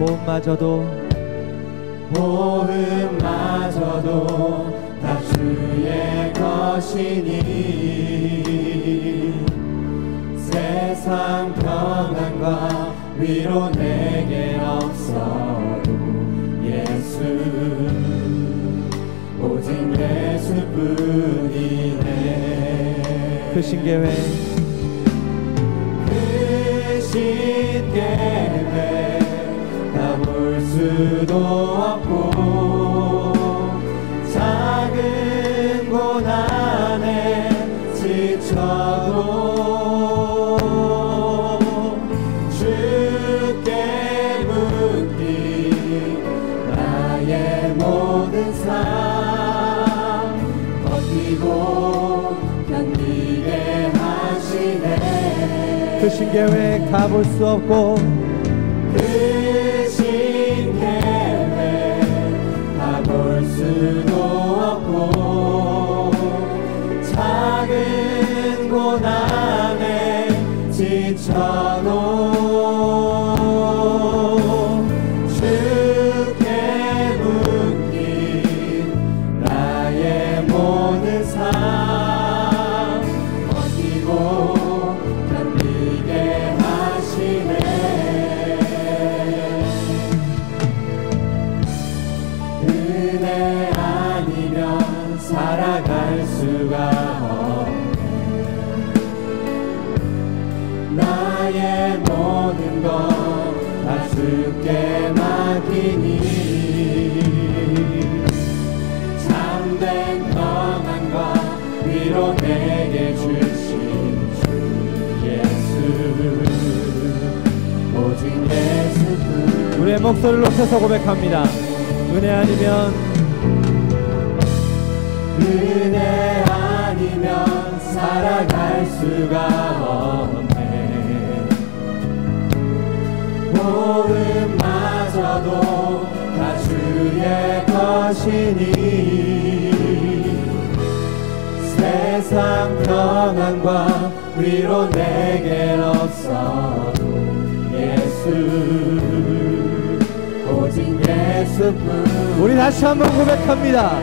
호흡마저도 다 주의 것이니 세상 평안과 위로 내겐 없어도 예수 오직 예수뿐이네. 크신 계획 다 볼 수도 없고 작은 고난에 지쳐도 주께 묻기 나의 모든 삶 버티고 견디게 하시네. 크신 계획 다 볼 수 없고 크신 계획 다 볼 수도 없고 작은 고난에 지쳐도 주께 묶인 나의 모든 삶 버티고 견디게 하시네. 은혜 아니면 살아갈 수가 없네. 나의 모든 것 다 주께 맡기니 참된 평안과 위로 내게 주신 주 예수 오직 예수뿐. 우리의 목소리를 높여서 고백합니다. 은혜 아니면 살아갈 수가 없네. 호흡마저도 다 주의 것이니 세상 평안과 위로 내겐 없어도 예수 오직 예수뿐. 우리 다시 한번 고백합니다.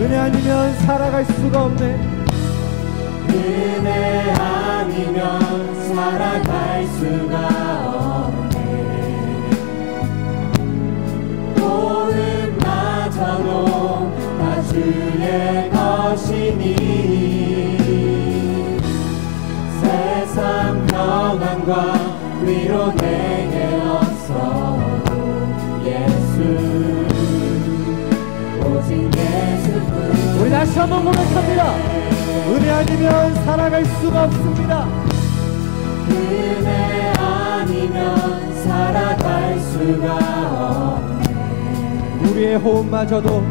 은혜 아니면 살아갈 수가 없네. 은혜 아니면 살아갈 수가 없네. 호흡마저도 다 주의 것이니 세상 평안과 위로 내게 없어도 예수 오직 예수뿐. 우리 다시 한번 고백합니다. 은혜 아니면 살아갈 수가 없습니다. 은혜 아니면 살아갈 수가 없네. 우리의 호흡마저도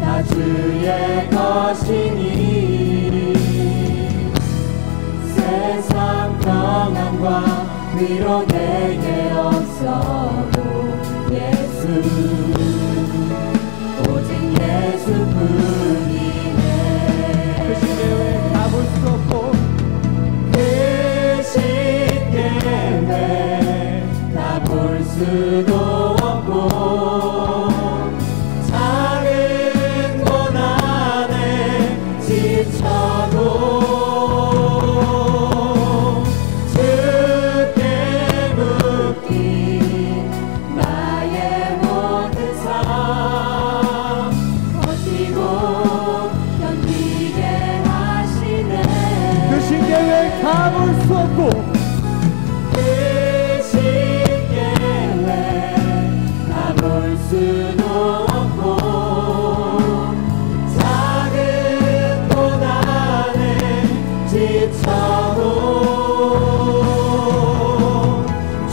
다 주의 것이니 세상 평안과 위로 내게 없어도 예수 오직 예수뿐이네. 크신 계획 다 볼 수 없고 크신 계획 다 볼 수도 없고 작은 고난에 지쳐도 주께 묶인 나의 모든 삶 버티고 견디게 하시네. 크신 계획 다 볼 수 없고 크신 계획 다 볼 수도 없고 작은 고난에 지쳐도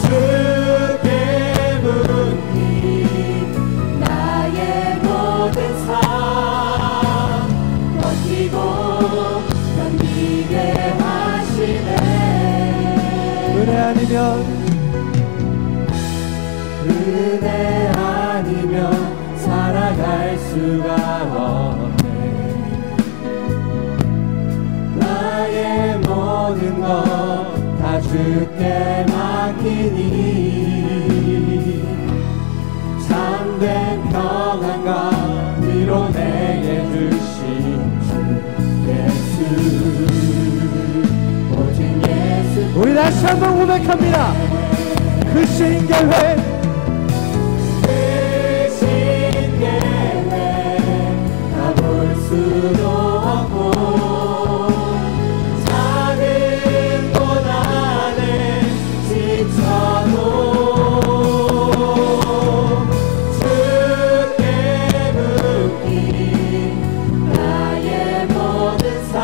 주께 묶인 나의 모든 삶 버티고 견디게 하시네. 은혜 아니면 살아갈 수가 없네. 나의 모든 것 다 주께 맡기니 우리 다시 한번 고백합니다. 그 신계획 다 볼 수도 없고 작은 곳 안에 지쳐도 주께 묶인 나의 모든 삶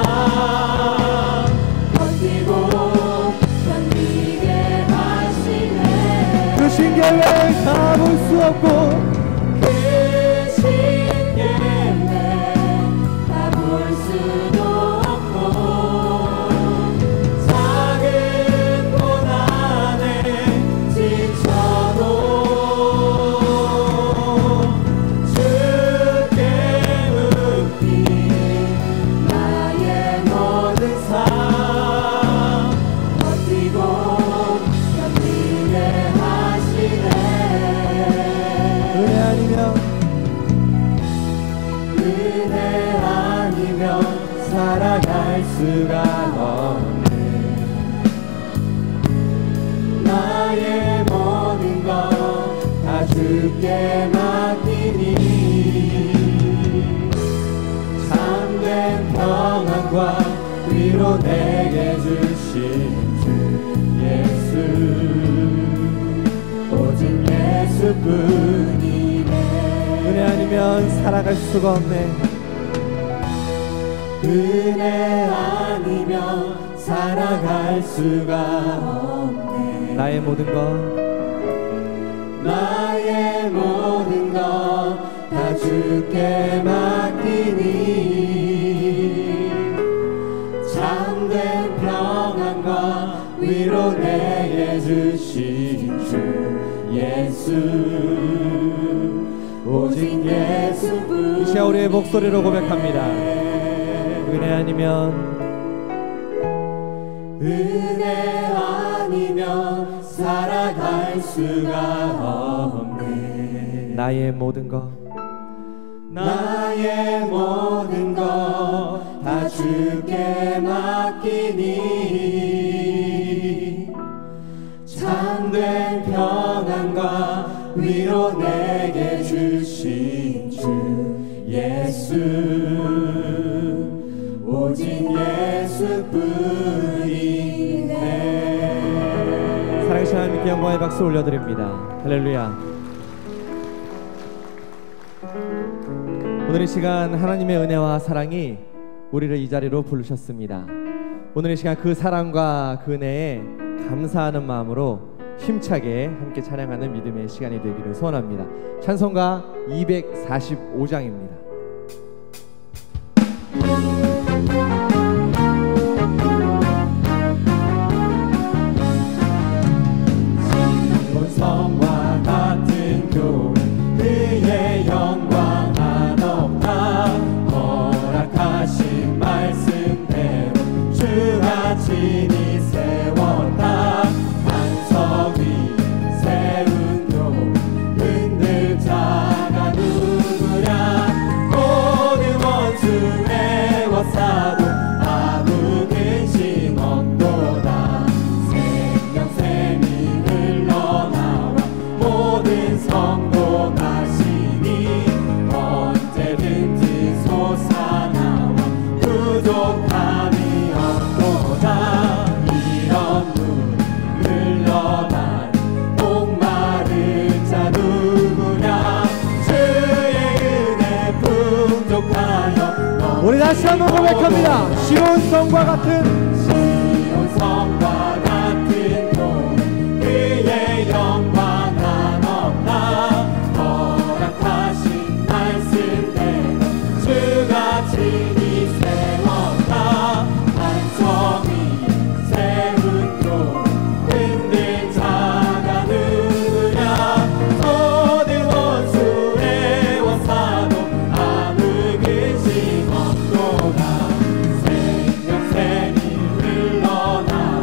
버티고 견디게 하시네. 그 신계획 다 볼 수 없고 살아갈 수가 없네. 나의 모든 것 다 주께 맡기니 참된 평안과 위로 내게 주신 주 예수 오직 예수뿐이네. 은혜 아니면 살아갈 수가 없네. 은혜 아니면 살아갈 수가 없네. 나의 모든 것 나의 모든 것 다 주께 맡기니 참된 평안과 위로 내게 주신 주 예수 오직 예수뿐. 이 시간 우리의 목소리로 고백합니다. 은혜 아니면 살아갈 수가 없네. 나의 모든 것 다 주께 맡기니 참된 평안과 위로 내게 주신 주 예수 오직 예수뿐이네. 사랑하시는 하나님께 영광의 박수 올려드립니다. 할렐루야. 오늘 이 시간 하나님의 은혜와 사랑이 우리를 이 자리로 부르셨습니다. 오늘 이 시간 그 사랑과 그 은혜에 감사하는 마음으로 힘차게 함께 찬양하는 믿음의 시간이 되기를 소원합니다. 찬송가 245장입니다. 성과 같은 교회 그의 영광 한없다. 허락하신 말씀대로 주가 친히 세웠다. 반석 위 세운 교회 흔들 자가 누구랴. 모든 원수 애워싸도 아무 근심 없도다. 생명샘이 흘러나와 모든 성도 가시니 언제든지 솟아나와 부족함이 없도다. 이런 물 흘러나니 목마른 자 누구랴. 주의 은혜 풍족하여. 우리 다시 한번 고백합니다. 시온 성과 같은 도 그의 영광 한없다. 허락하신 말씀대로 주가 친히 세웠다. 반성이 세운 교 흔들 자가 누구랴. 모든 원수 애워싸도 아무 근심 없도다. 생명샘이 흘러나와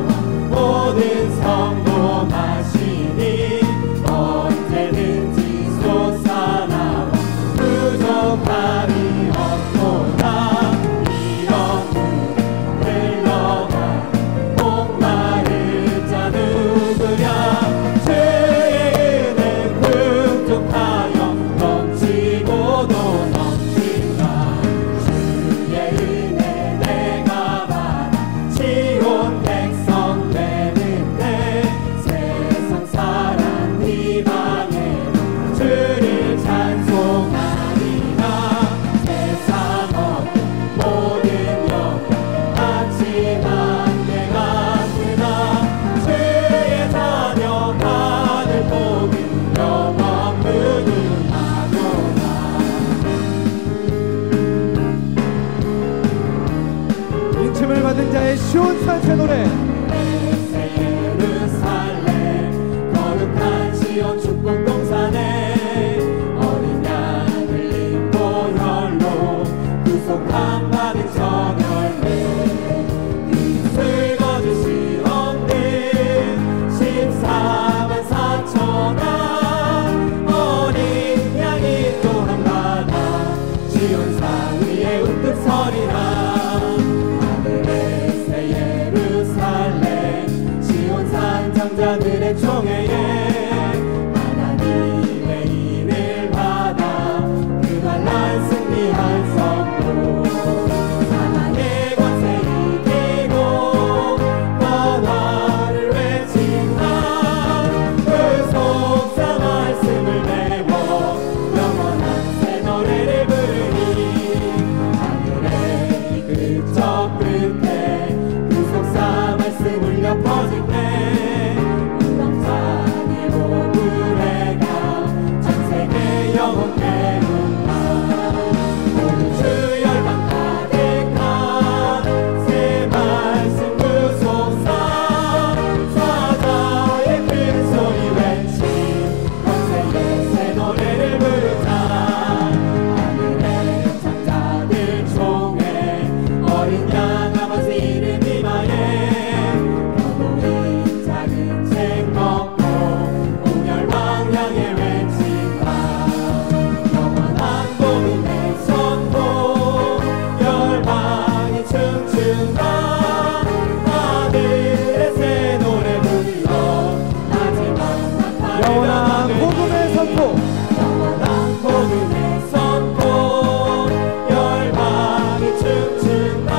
부르심을 받은 자의 시온산 새 노래. 예루살렘 거룩한 시온 축복 동산에 어린 양을 입고 혈로 구속함 받은 정열매 그리스도를 거두신 없는 14만 4천아 어린 양이 또한 받아 시온산 위에 우뚝 서리라. 하늘의 새 예루살렘 시온산 장자들의 총회에 하나님의 인을 받아 그날날 승리한 성도 사랑의 권세 이기고 변화를 외친다. 그 속사 말씀을 배워 영원한 새 노래를 부르니 하늘의 이 끝저 끝에 그 속사 말씀 울려 퍼질 때 우렁찬 일곱으레가 전 세계 영혼 깨운다. 오늘 주 열방 가득한 새 말씀 그 속사 사자의 큰 소리 외친 권세의 새 노래를 부르자. 하늘의 장자들 총회 어린 양 아버지 이름 이마에 변호인 작은 책 먹고 옹열왕 향해 외친다. 영원한 복음의 선포 열방이 춤춘다. 아들의 새 노래 불러 마지막 나팔을 영원한 당하느니 복음의 선포. 영원한 복음의 선포 열방이 춤춘다.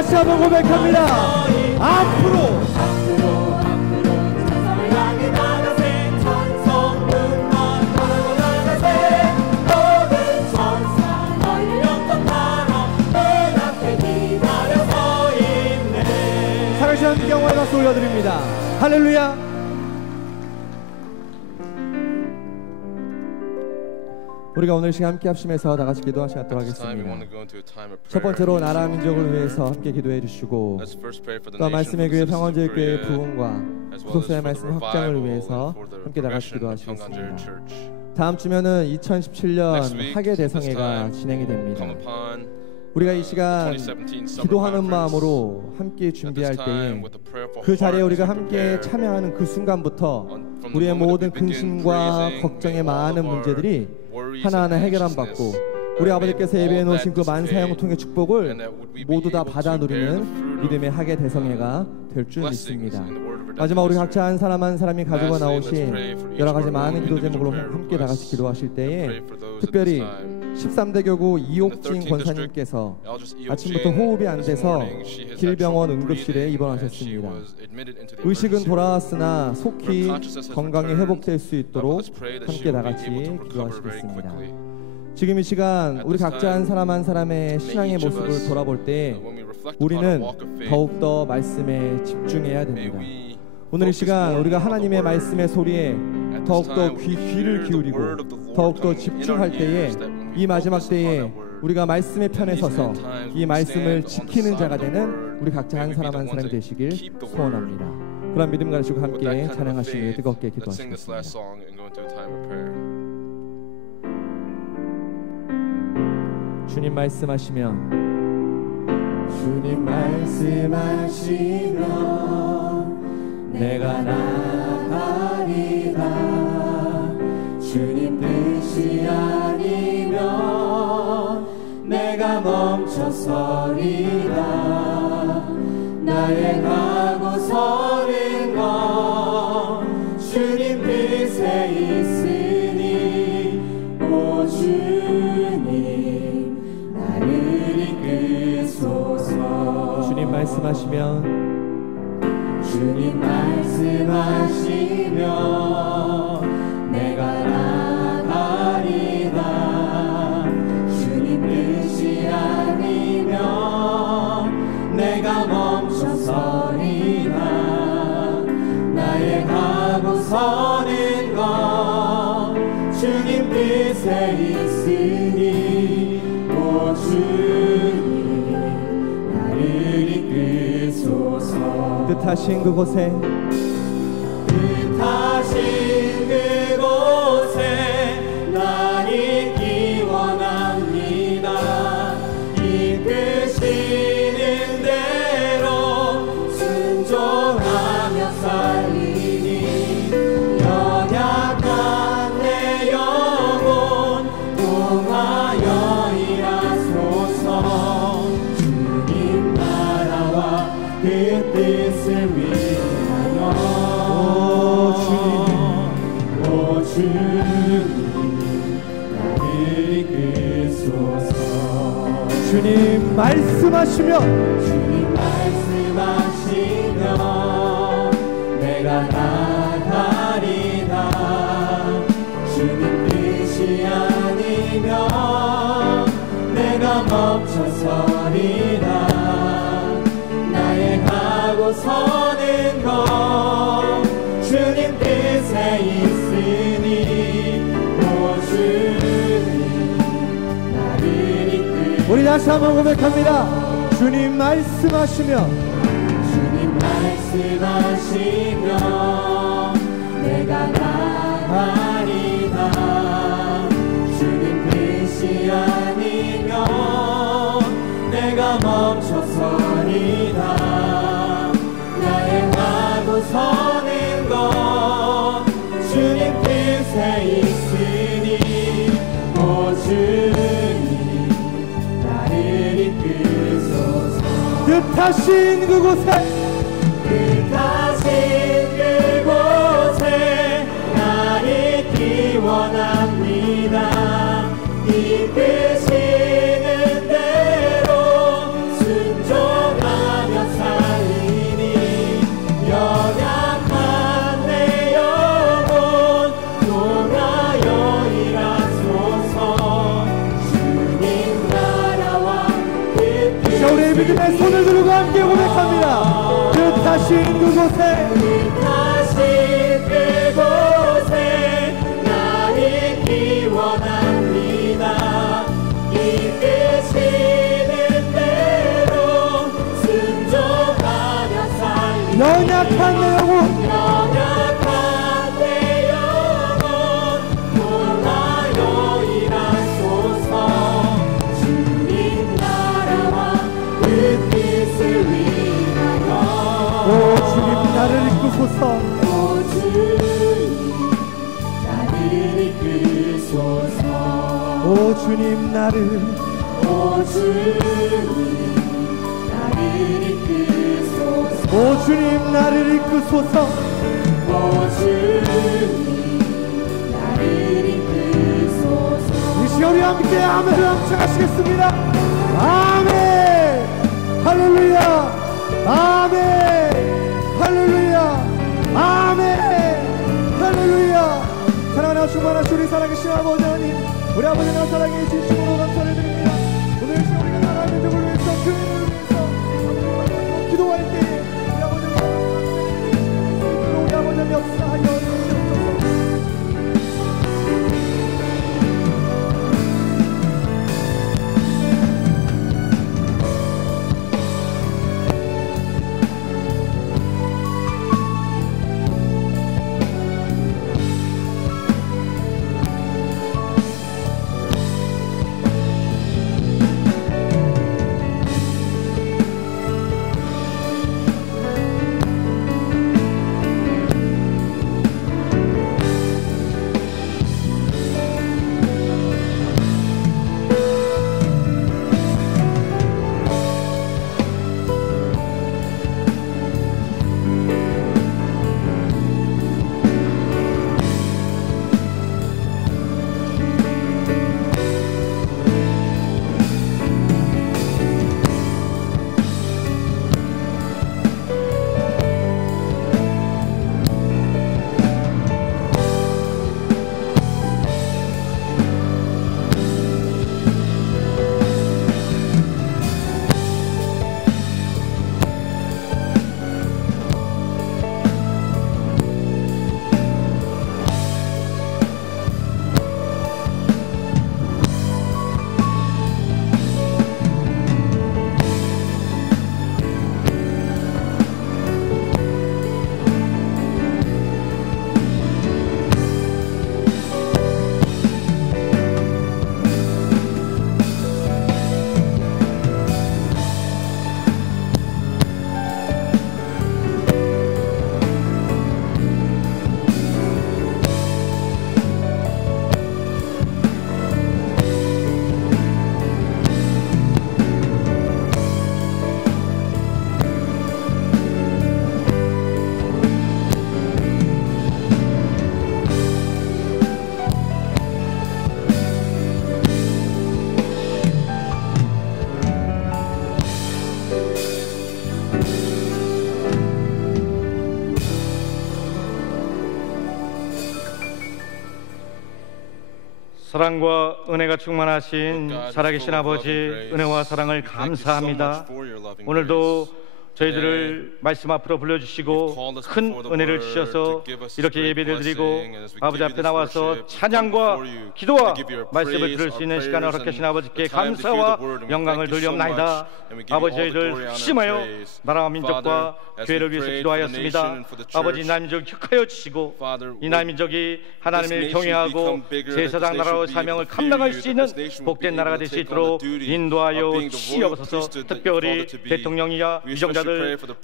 다시 한번 고백합니다. 앞으로 천성을 향해 나가세 천성문만 바라고 나가세 모든 천사 너희를 영접하러 내 앞에 기다려 서 있네. 살아계신 경화의 박수 올려드립니다. 할렐루야. 우리가 오늘 시간 함께 합심해서 다 같이 기도하시 갖도록 하겠습니다. 첫 번째로 나라 민족을 위해서 함께 기도해 주시고 또 말씀의 교회 평원제일교회 부흥과 구속사의 말씀 확장을 위해서 함께 다 같이 기도하시겠습니다. 다음 주면은 2017년 학예 대성회가 진행이 됩니다. 우리가 이 시간 기도하는 마음으로 함께 준비할 때에 그 자리에 우리가 함께 참여하는 그 순간부터 우리의 모든 근심과 걱정의 많은 문제들이 하나하나 해결함 받고 우리 아버지께서 예배해 놓으신 그 만사형통의 축복을 모두 다 받아 누리는 믿음의 학예 대성회가 될 줄 믿습니다. 마지막 우리 각자 한 사람 한 사람이 가지고 나오신 여러 가지 많은 기도 제목으로 함께 다 같이 기도하실 때에 특별히 13대 교구 이옥진 권사님께서 아침부터 호흡이 안 돼서 길병원 응급실에 입원하셨습니다. 의식은 돌아왔으나 속히 건강이 회복될 수 있도록 함께 다 같이 기도하시겠습니다. 지금 이 시간 우리 각자 한 사람 한 사람의 신앙의 모습을 돌아볼 때 우리는 더욱더 말씀에 집중해야 됩니다. 오늘 이 시간 우리가 하나님의 말씀의 소리에 더욱더 귀를 기울이고 더욱더 집중할 때에 이 마지막 때에 우리가 말씀의 편에 서서 이 말씀을 지키는 자가 되는 우리 각자 한 사람 한 사람이 되시길 소원합니다. 그런 믿음 가지고 함께 찬양하시며 뜨겁게 기도하시겠습니다. 주님 말씀하시면 주님 말씀하시면 내가 나가리라. 주님 뜻이 아니면 내가 멈춰서리라. 나의 가고 서는 건 주님 뜻에 있으니 오 주님 나를 이끄소서. 주님 말씀하시면 주님 말씀하시면 내가 나가리라. 주님 뜻이 아니면 내가 멈춰서리라. 나의 가고 서는 건 주님 뜻에 있으니 오 주님 나를 이끄소서. 뜻하신 그곳에 뜻하신 그곳에 나 있기 원합니다. 이끄시는 대로 순종하며 살리니 연약한 내 영혼 통하여 일하소서. 주님 나라와 그 뜻을 위하여 오 주님 나를 이끄소서. 주님 말씀하시며 주님 말씀하시며 내가 나가리라. 주님 뜻이 아니면 내가 멈춰서리라. 나의 가고 서는 것 주님 뜻에 있으니 오 주님 나를 이끌. 우리 다시 한번 고백합니다. 주님 말씀하시며 주님 말씀하시며 내가 나가리라. 주님 뜻이 아니면 내가 멈춰서리라. 나의 가고 서는 것 주님 뜻에 있으니 오 주님 나를 이끄소서. 뜻하신 그곳에 뜻하신 그곳에 나 있기 원합니다. 이끄시는 대로 순종하며 믿음의 손을 들고 함께 고백합니다. 뜻하신 그곳에 나 있기 원합니다. 이끄시는 대로 순종하며 살리 연약한 내 영혼 나를 이끄소서. 오 주님 나를 이끄소서. 오 주님 나를 오 주님 나를 이끄소서. 오 주님 나를 이끄소서. 오 주님 나를 이끄소서. 이 시간 우리 함께 아멘을 함청하시겠습니다. 아멘 할렐루야 아멘 할렐루야 아멘 할렐루야. 사랑하는 충만하신 우리 살아계신 아버지 하나님, 우리 아버지가 사랑해 진심으로 감사를 드립니다. 오늘 이 시간 우리가 나라의 민족을 위해서 교회를 위해서 아버지와 기도할 때에 우리 아버지가 우리 아버지 역사하여 주시옵소서. 사랑과 은혜가 충만하신 살아계신 아버지, 은혜와 사랑을 감사합니다. 오늘도 저희들을 말씀 앞으로 불러주시고 큰 은혜를 주셔서 이렇게 예배를 드리고 아버지 앞에 나와서 찬양과 기도와 말씀을 들을 수 있는 시간을 허락하신 아버지께 감사와 영광을 돌려옵나이다. 아버지, 저희들 심하여 나라와 민족과 교회를 위해서 기도하였습니다. 아버지, 이 나라 민족을 기억하여 주시고 이 나라 민족이 하나님을 경외하고 제사장 나라의 사명을 감당할 수 있는 복된 나라가 될 수 있도록 인도하여 주시옵소서. 특별히 대통령이야 위정자들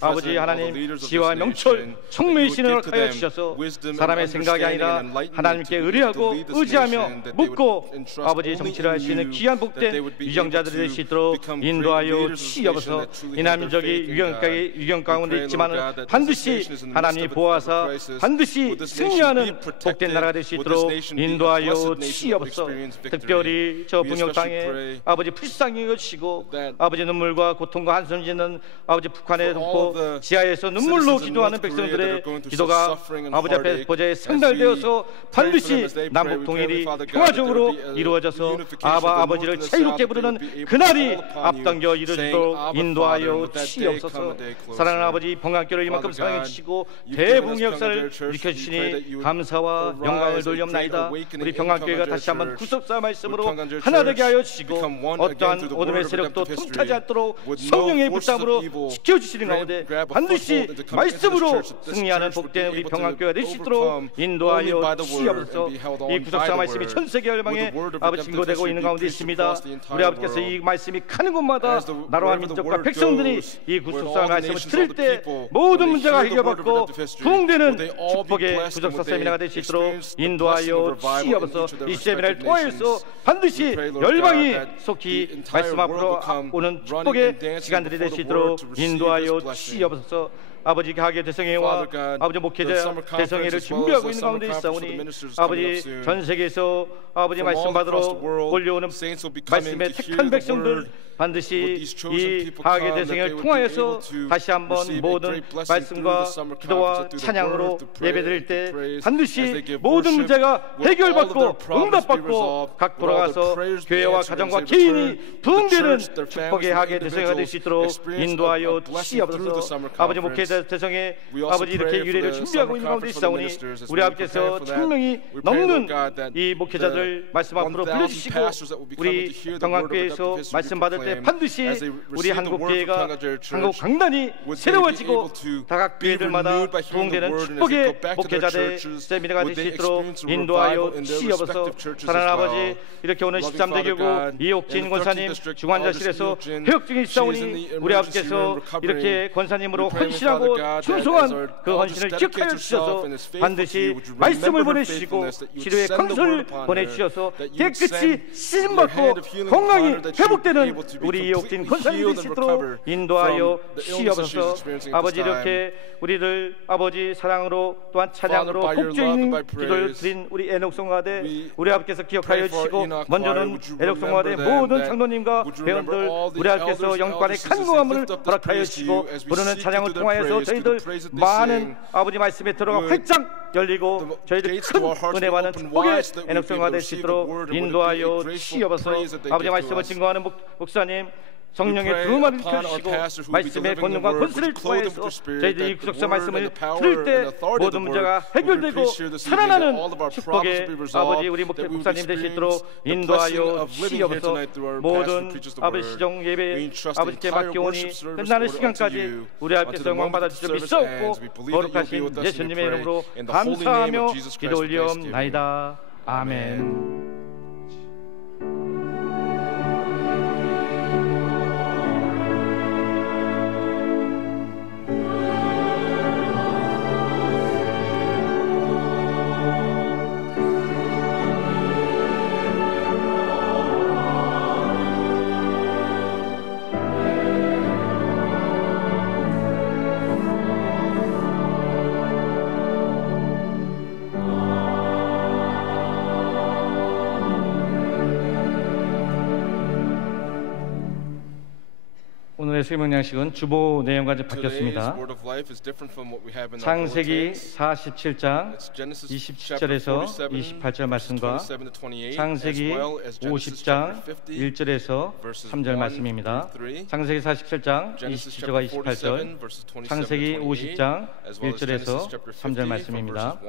아버지 하나님 지혜와 명철 총명의 신을 허락하여 주셔서 사람의 생각이 아니라 하나님께 의뢰하고 의지하며 묻고 아버지 정치를 할 수 있는 귀한 복된 위정자들이 될 수 있도록 인도하여 주시옵소서. 이 나라 민족이 위경 가운데 있지만 반드시 하나님이 보호하사 반드시 승리하는 복된 나라가 될 수 있도록 인도하여 주시옵소서. 특별히 저 북녘 땅에 아버지 불쌍히 여주시고 아버지 눈물과 고통과 한숨 짓는 아버지 북한의 동포 지하에서 눈물로 기도하는 백성들의 기도가 아버지 앞에 보좌에 상달되어서 반드시 남북 통일이 평화적으로 이루어져서 아버지를 자유롭게 부르는 그날이 앞당겨 이루어지도록 인도하여 주시옵소서. 사랑하는 아버지, 평안교를 이만큼 사랑해 주시고 대붕의 역사를 일으켜주시니 감사와 영광을 돌려옵나이다. 우리 평안교회가 다시 한번 구속사 말씀으로 하나 되게 하여 주시고 어떠한 어둠의 세력도 틈타지 않도록 성령의 불담으로 지켜주시는 가운데 반드시 말씀으로 승리하는 복된 우리 평안교회가 될 수 있도록 인도하여 주시옵소서. 이 구속사 말씀이 전 세계 열방에 아버지 증거되고 있는 가운데 있습니다. 우리 아버지께서 이 말씀이 가는 곳마다 나라와 민족과 백성들이 이 구속사 말씀을 들을 때 모든 문제가 해결받고 부흥되는 축복의 구속사 세미나가 될 수 있도록 인도하여 주시옵소서. 이 세미나를 통하여서 반드시 열방이 속히 말씀 앞으로 오는 축복의 시간들이 될 수 있도록 인도하여 주시옵소서. 아버지 가게 대성회와 아버지 목회자 대성회를 준비하고 있는 가운데 있사오니 아버지 전 세계에서 아버지 말씀 받으러 몰려오는 말씀의 택한 백성들 반드시 이 하계 대성회를 통하여서 다시 한번 모든 말씀과 기도와 찬양으로 예배드릴 때 반드시 모든 문제가 해결받고 응답받고 각 돌아가서 교회와 가정과 개인이 부흥되는 축복의 하계 대성회가 될 수 있도록 인도하여 주시옵소서. 아버지 목회자 대성회 아버지 이렇게 유래를 준비하고 있는 가운데 있사오니 우리 아버지께서 1000명이 넘는 이 목회자들 말씀 앞으로 불러주시고 우리 평안교회에서 말씀 받을 때 반드시 우리 한국교회가 한국 강단이 새로워지고 다각 교회들마다 부흥되는 축복의 목회자들 세미나가 될 수 있도록 인도하여 주시옵소서. 사랑하는 아버지, 이렇게 오늘 13대 교구 이옥진 권사님 중환자실에서 회복 중에 있사오니 우리 아버지께서 이렇게 권사님으로 헌신하고 충성한 그 헌신을 기억하여 주셔서 반드시 말씀을 보내주시고 치료의 강선을 보내주셔서 깨끗이 씻음받고 건강이 회복되는 우리 이옥진 권사님이 될 수 있도록 인도하여 주시옵소서. 아버지, 이렇게 우리를 아버지 사랑으로 또한 찬양으로 복주에 있는 기도를 드린 우리 애녹성가대 우리 아버지께서 기억하여 주시고 먼저는 애녹성가대 모든 장로님과 회원들 우리 아버지께서 영광의 간구함을 허락하여 주시고 부르는 찬양을 통하여서 저희들 많은 아버지 말씀에 들어가 활짝 열리고 저희들 큰 은혜 받는 축복의 애녹성가가 될 수 있도록 인도하여 주시옵소서. 아버지 말씀을 증거하는 목사님 성령의 두루마를 켜주시고 말씀의 권능과 권세를 통하여서 저희들이 이 구속사 말씀을 들을 때 모든 문제가 해결되고 살아나는 축복의 아버지 우리 목사님 될 수 있도록 인도하여 주시옵소서. 모든 아버지 시정 예배 아버지께 맡겨오니 끝나는 시간까지 우리 앞에서 영광 받아주시며 믿사옵고 거룩하신 예수님의 이름으로 감사하며 기도 올리옵나이다. 아멘. 오늘의 수명양식은 주보 내용과 바뀌었습니다. 창세기 47장 27절에서 28절 말씀과 창세기 50장 1절에서 3절 말씀입니다. 창세기 47장 27절과 28절, 창세기 50장 1절에서 3절 말씀입니다.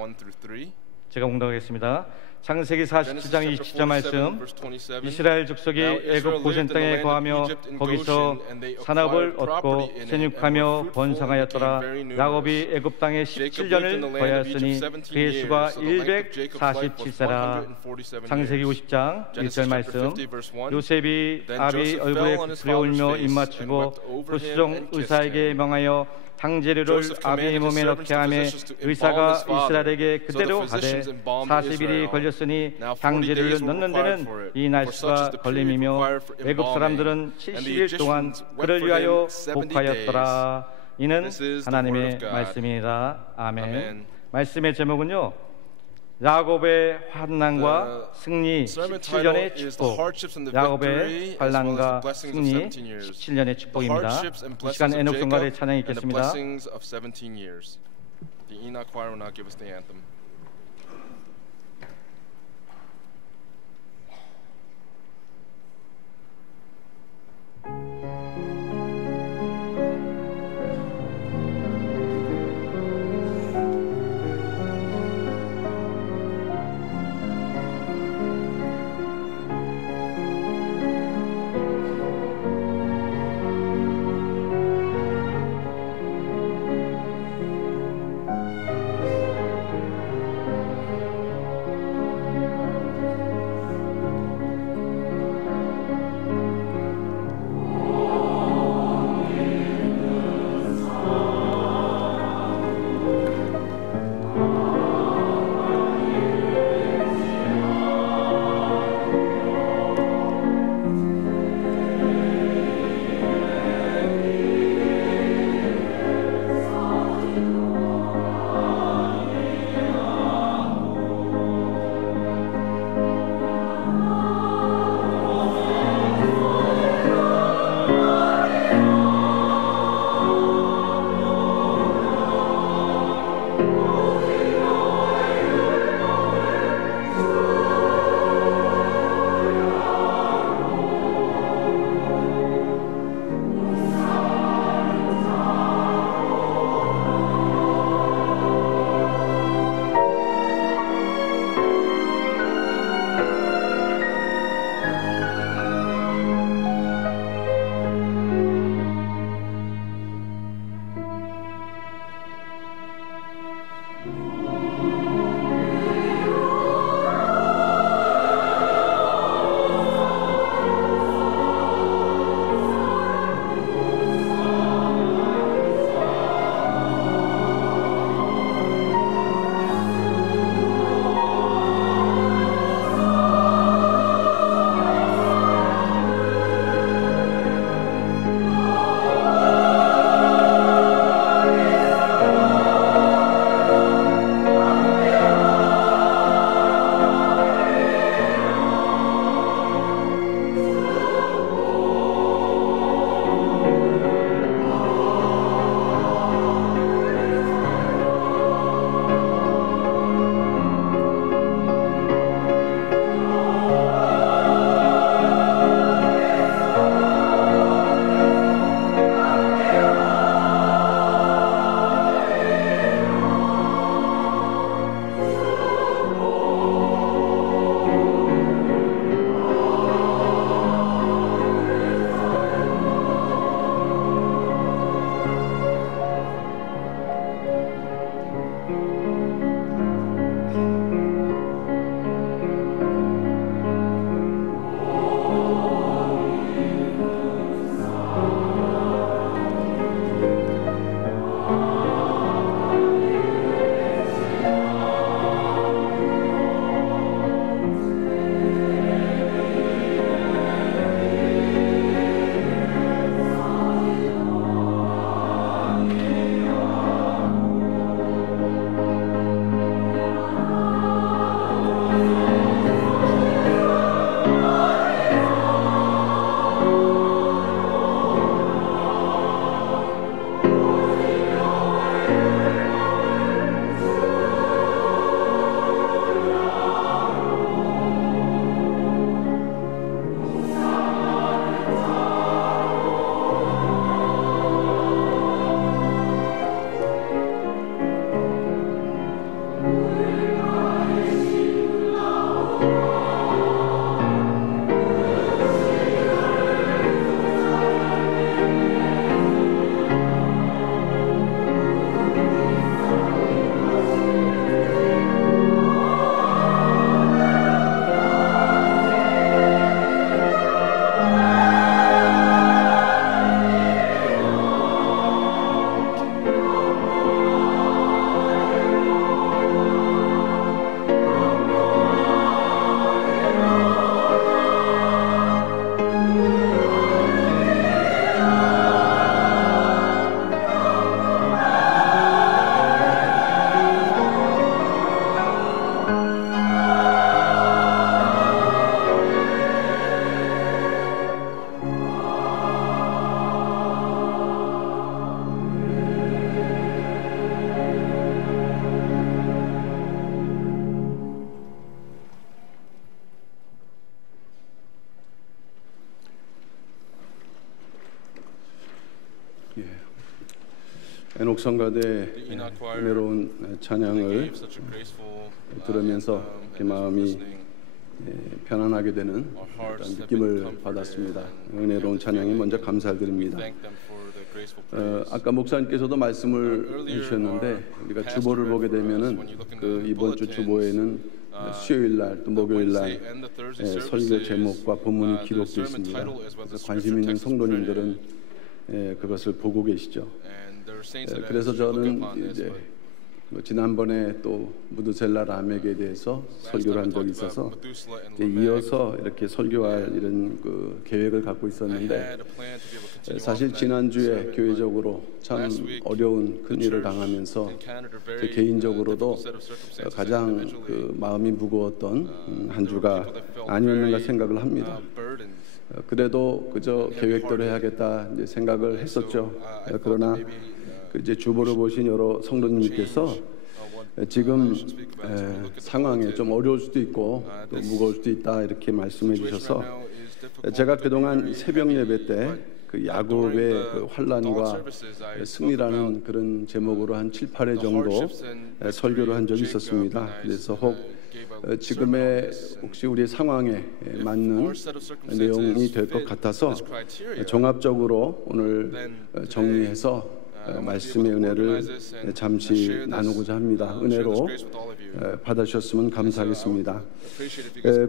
제가 공독하겠습니다. 창세기 47장 27절 말씀. 이스라엘 족속이 애굽 고센 땅에 거하며 거기서 산업을 얻고 생육하며 번성하였더라. 야곱이 애굽 땅에 17년을 거하였으니 그의 수가 147세라. 창세기 50장 1절 말씀. 요셉이 아비 얼굴에 부풀려 울며 입맞추고 불수종 의사에게 명하여 향재료를 아비의 몸에 넣게 하매 의사가 이스라엘에게 그대로 하되 40일이 걸렸으니 향재료를 넣는 데는 이 날수가 걸림이며 애굽 사람들은 70일 동안 그를 위하여 복하였더라. 이는 하나님의 말씀이다. 아멘. 말씀의 제목은요, 야곱의 환난과 승리 17년의 축복. 야곱의 환난과 승리 17년의 축복입니다. 이 시간 에녹 성가대 찬양이 있겠습니다. The Enoch choir will now give us the anthem. 에녹 성가대 은혜로운 찬양을 들으면서 이렇게 마음이 편안하게 되는 그런 느낌을 받았습니다. 은혜로운 찬양에 먼저 감사드립니다. 아까 목사님께서도 말씀을 해주셨는데 우리가 주보를 보게 되면은 그 이번 주 주보에는 수요일 날 또 목요일 날 설교 제목과 본문이 기록되어 있습니다. 그래서 관심 있는 성도님들은 그것을 보고 계시죠. 그래서 저는 이제 지난번에 또 무드셀라 라멕에 대해서 설교를 한 적이 있어서 이어서 이렇게 설교할 이런 그 계획을 갖고 있었는데 사실 지난주에 교회적으로 참 어려운 큰 일을 당하면서 제 개인적으로도 가장 그 마음이 무거웠던 한 주가 아니었는가 생각을 합니다. 그래도 그저 계획대로 해야겠다 이제 생각을 했었죠. 그러나 이제 주보를 보신 여러 성도님께서 지금 상황에 좀 어려울 수도 있고 또 무거울 수도 있다 이렇게 말씀해 주셔서 제가 그동안 새벽 예배 때 그 야곱의 그 환난과 승리라는 그런 제목으로 한 7, 8회 정도 설교를 한 적이 있었습니다. 그래서 혹 지금의 혹시 우리의 상황에 맞는 내용이 될 것 같아서 종합적으로 오늘 정리해서 말씀의 은혜를 잠시 나누고자 합니다. 은혜로 받아주셨으면 감사하겠습니다.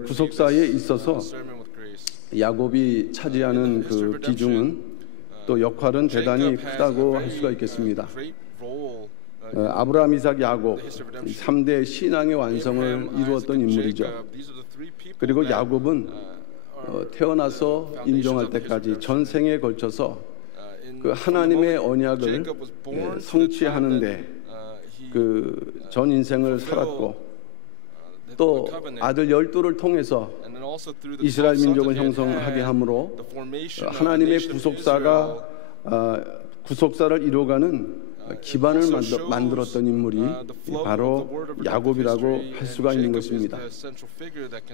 구속사에 있어서 야곱이 차지하는 그 비중은 또 역할은 대단히 크다고 할 수가 있겠습니다. 아브라함, 이삭, 야곱 3대 신앙의 완성을 이루었던 인물이죠. 그리고 야곱은 태어나서 임종할 때까지 전생에 걸쳐서 그 하나님의 언약을 성취하는데 그 전 인생을 살았고 또 아들 12를 통해서 이스라엘 민족을 형성하게 함으로 하나님의 구속사를 이루어가는 기반을 만들었던 인물이 바로 야곱이라고 할 수가 있는 것입니다.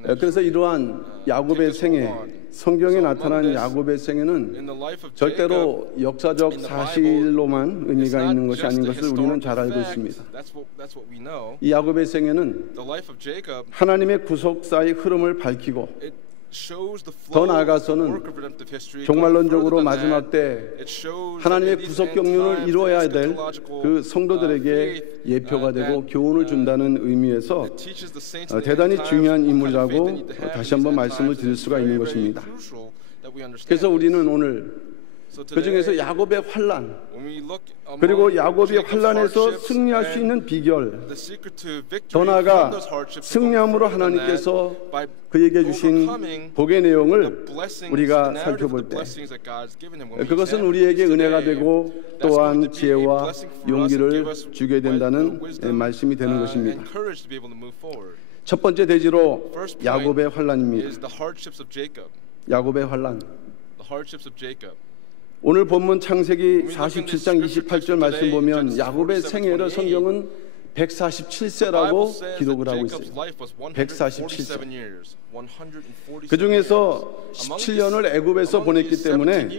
그래서 이러한 야곱의 생애, 성경에 나타난 야곱의 생애는 절대로 역사적 사실로만 의미가 있는 것이 아닌 것을 우리는 잘 알고 있습니다. 이 야곱의 생애는 하나님의 구속사의 흐름을 밝히고 더 나아가서는 종말론적으로 마지막 때 하나님의 구속 경륜을 이루어야 될 그 성도들에게 예표가 되고 교훈을 준다는 의미에서 대단히 중요한 인물이라고 다시 한번 말씀을 드릴 수가 있는 것입니다. 그래서 우리는 오늘 그 중에서 야곱의 환난 그리고 야곱이 환난에서 승리할 수 있는 비결, 더 나아가 승리함으로 하나님께서 그에게 주신 복의 내용을 우리가 살펴볼 때 그것은 우리에게 은혜가 되고 또한 지혜와 용기를 주게 된다는 말씀이 되는 것입니다. 첫 번째 대지로 야곱의 환난입니다. 야곱의 환난. 오늘 본문 창세기 47장 28절 말씀 보면 야곱의 생애를 성경은 147세라고 기록을 하고 있어요. 147세. 그 중에서 17년을 애굽에서 보냈기 때문에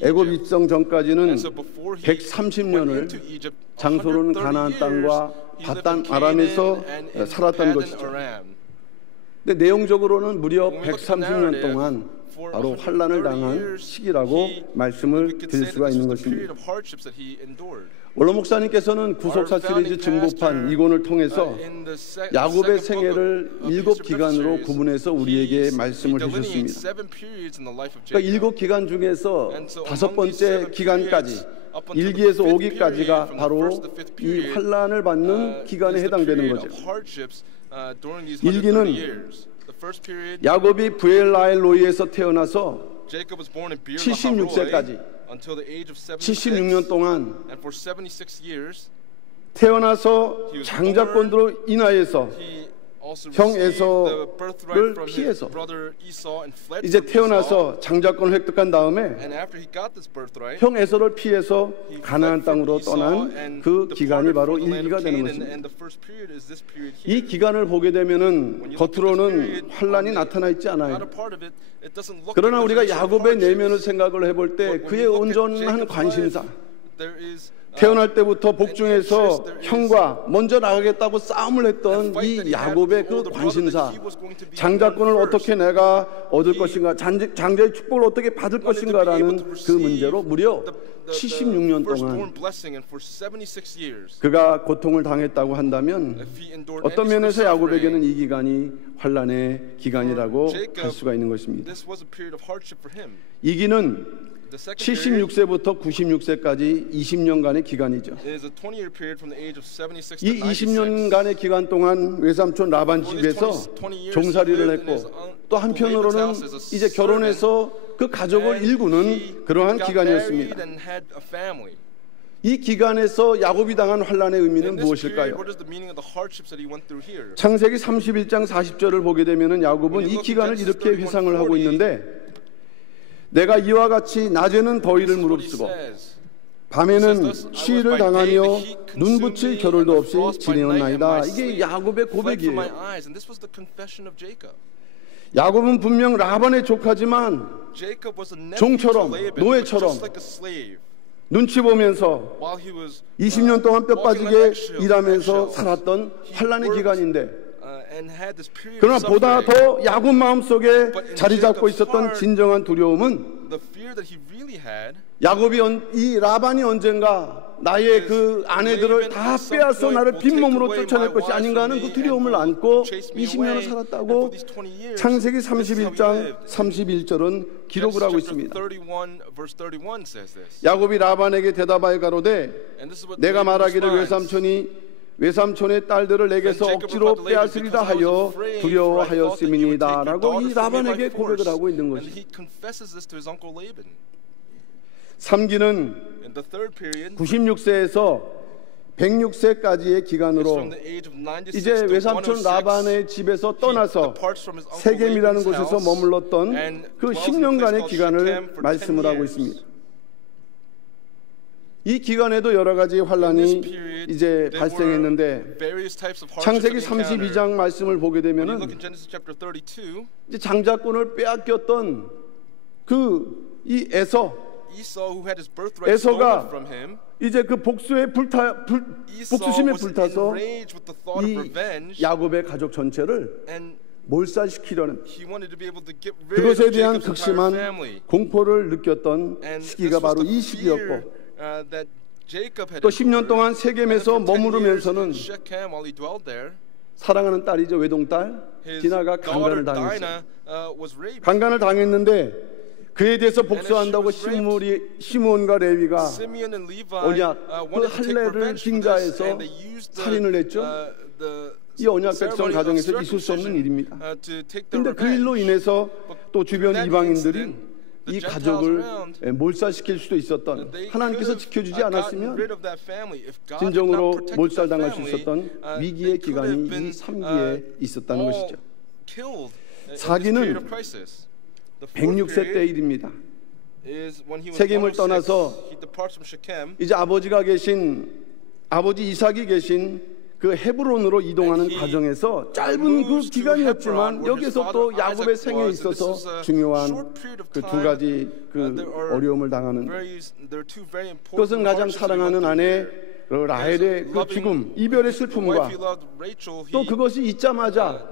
애굽 입성 전까지는 130년을 장소로는 가나안 땅과 바단 아람에서 살았던 것이죠. 근데 내용적으로는 무려 130년 동안 바로 환난을 당한 시기라고 말씀을 드릴 수가 있는 것입니다. 원로 목사님께서는 구속사 시리즈 증거판 2권을 통해서 야곱의 생애를 7기간으로 구분해서 우리에게 말씀을 해주셨습니다. 그러니까 7기간 중에서 5번째 기간까지 1기에서 5기까지가 바로 이 환난을 받는 기간에 해당되는 거죠. 1기는 야곱이 브엘라엘 로이에서 태어나서 76세까지 76년 동안 태어나서 장자권으로 인하여서 형 에서를 피해서 이제 태어나서 장자권을 획득한 다음에 형 에서를 피해서 가나안 땅으로 떠난 그 기간이 바로 1기가 되는 것입니다. 이 기간을 보게 되면은 겉으로는 환난이 나타나 있지 않아요. 그러나 우리가 야곱의 내면을 생각을 해볼 때 그의 온전한 관심사, 태어날 때부터 복중에서 형과 먼저 나가겠다고 싸움을 했던 이 야곱의 그 관심사, 장자권을 어떻게 내가 얻을 것인가, 장자의 축복을 어떻게 받을 것인가라는 그 문제로 무려 76년 동안 그가 고통을 당했다고 한다면 어떤 면에서 야곱에게는 이 기간이 환난의 기간이라고 할 수가 있는 것입니다. 이 기는 76세부터 96세까지 20년간의 기간이죠. 이 20년간의 기간 동안 외삼촌 라반 집에서 종살이를 했고 또 한편으로는 이제 결혼해서 그 가족을 일구는 그러한 기간이었습니다. 이 기간에서 야곱이 당한 환난의 의미는 무엇일까요? 창세기 31장 40절을 보게 되면 야곱은 이 기간을 이렇게 회상을 하고 있는데, 내가 이와 같이 낮에는 더위를 무릅쓰고 밤에는 추위를 당하며 눈 붙일 겨를도 없이 지내었나이다. 이게 야곱의 고백이에요. 야곱은 분명 라반의 조카지만 종처럼, 노예처럼 눈치 보면서 20년 동안 뼈 빠지게 일하면서 살았던 환난의 기간인데, 그러나 보다 더 야곱 마음속에 자리 잡고 있었던 진정한 두려움은 야곱이 이 라반이 언젠가 나의 그 아내들을 다 빼앗아 나를 빈몸으로 쫓아낼 것이 아닌가 하는 그 두려움을 안고 20년을 살았다고 창세기 31장 31절은 기록을 하고 있습니다. 야곱이 라반에게 대답하여 가로되 내가 말하기를 외삼촌의 딸들을 내게서 억지로 빼앗으리다 하여 두려워하였음이니이다 라고 이 라반에게 고백을 하고 있는 것입니다. 3기는 96세에서 106세까지의 기간으로 이제 외삼촌 라반의 집에서 떠나서 세겜이라는 곳에서 머물렀던 그 10년간의 기간을 말씀을 하고 있습니다. 이 기간에도 여러 가지 환란이 이제 발생했는데, 창세기 32장 말씀을 보게 되면은 이제 장자권을 빼앗겼던 이 에서가 이제 그 복수심에 불타서 이 야곱의 가족 전체를 몰살시키려는, 그것에 대한 극심한 공포를 느꼈던 시기가 바로 이 시기였고, 또 10년 동안 세겜에서 머무르면서는 사랑하는 딸이죠, 외동딸 디나가 강간을 당했어요. 강간을 당했는데 그에 대해서 복수한다고 시므온과 레위가 언약 그 할례를 빙자해서 살인을 했죠. 이 언약 백성 가정에서 있을 수 없는 일입니다. 그런데 그 일로 인해서 또 주변 이방인들이 이 가족을 몰살시킬 수도 있었던, 하나님께서 지켜주지 않았으면 진정으로 몰살당할 수 있었던 위기의 기간이 이 3기에 있었다는 것이죠. 4기는 106세 때 일입니다. 세겜을 떠나서 이제 아버지 이삭이 계신 그 헤브론으로 이동하는 과정에서 짧은 그 기간이었지만 여기서 또 야곱의 생에 있어서 중요한 그 두 가지 그 어려움을 당하는, 그것은 가장 사랑하는 아내 라헬의 그 죽음, 이별의 슬픔과 또 그것이 있자마자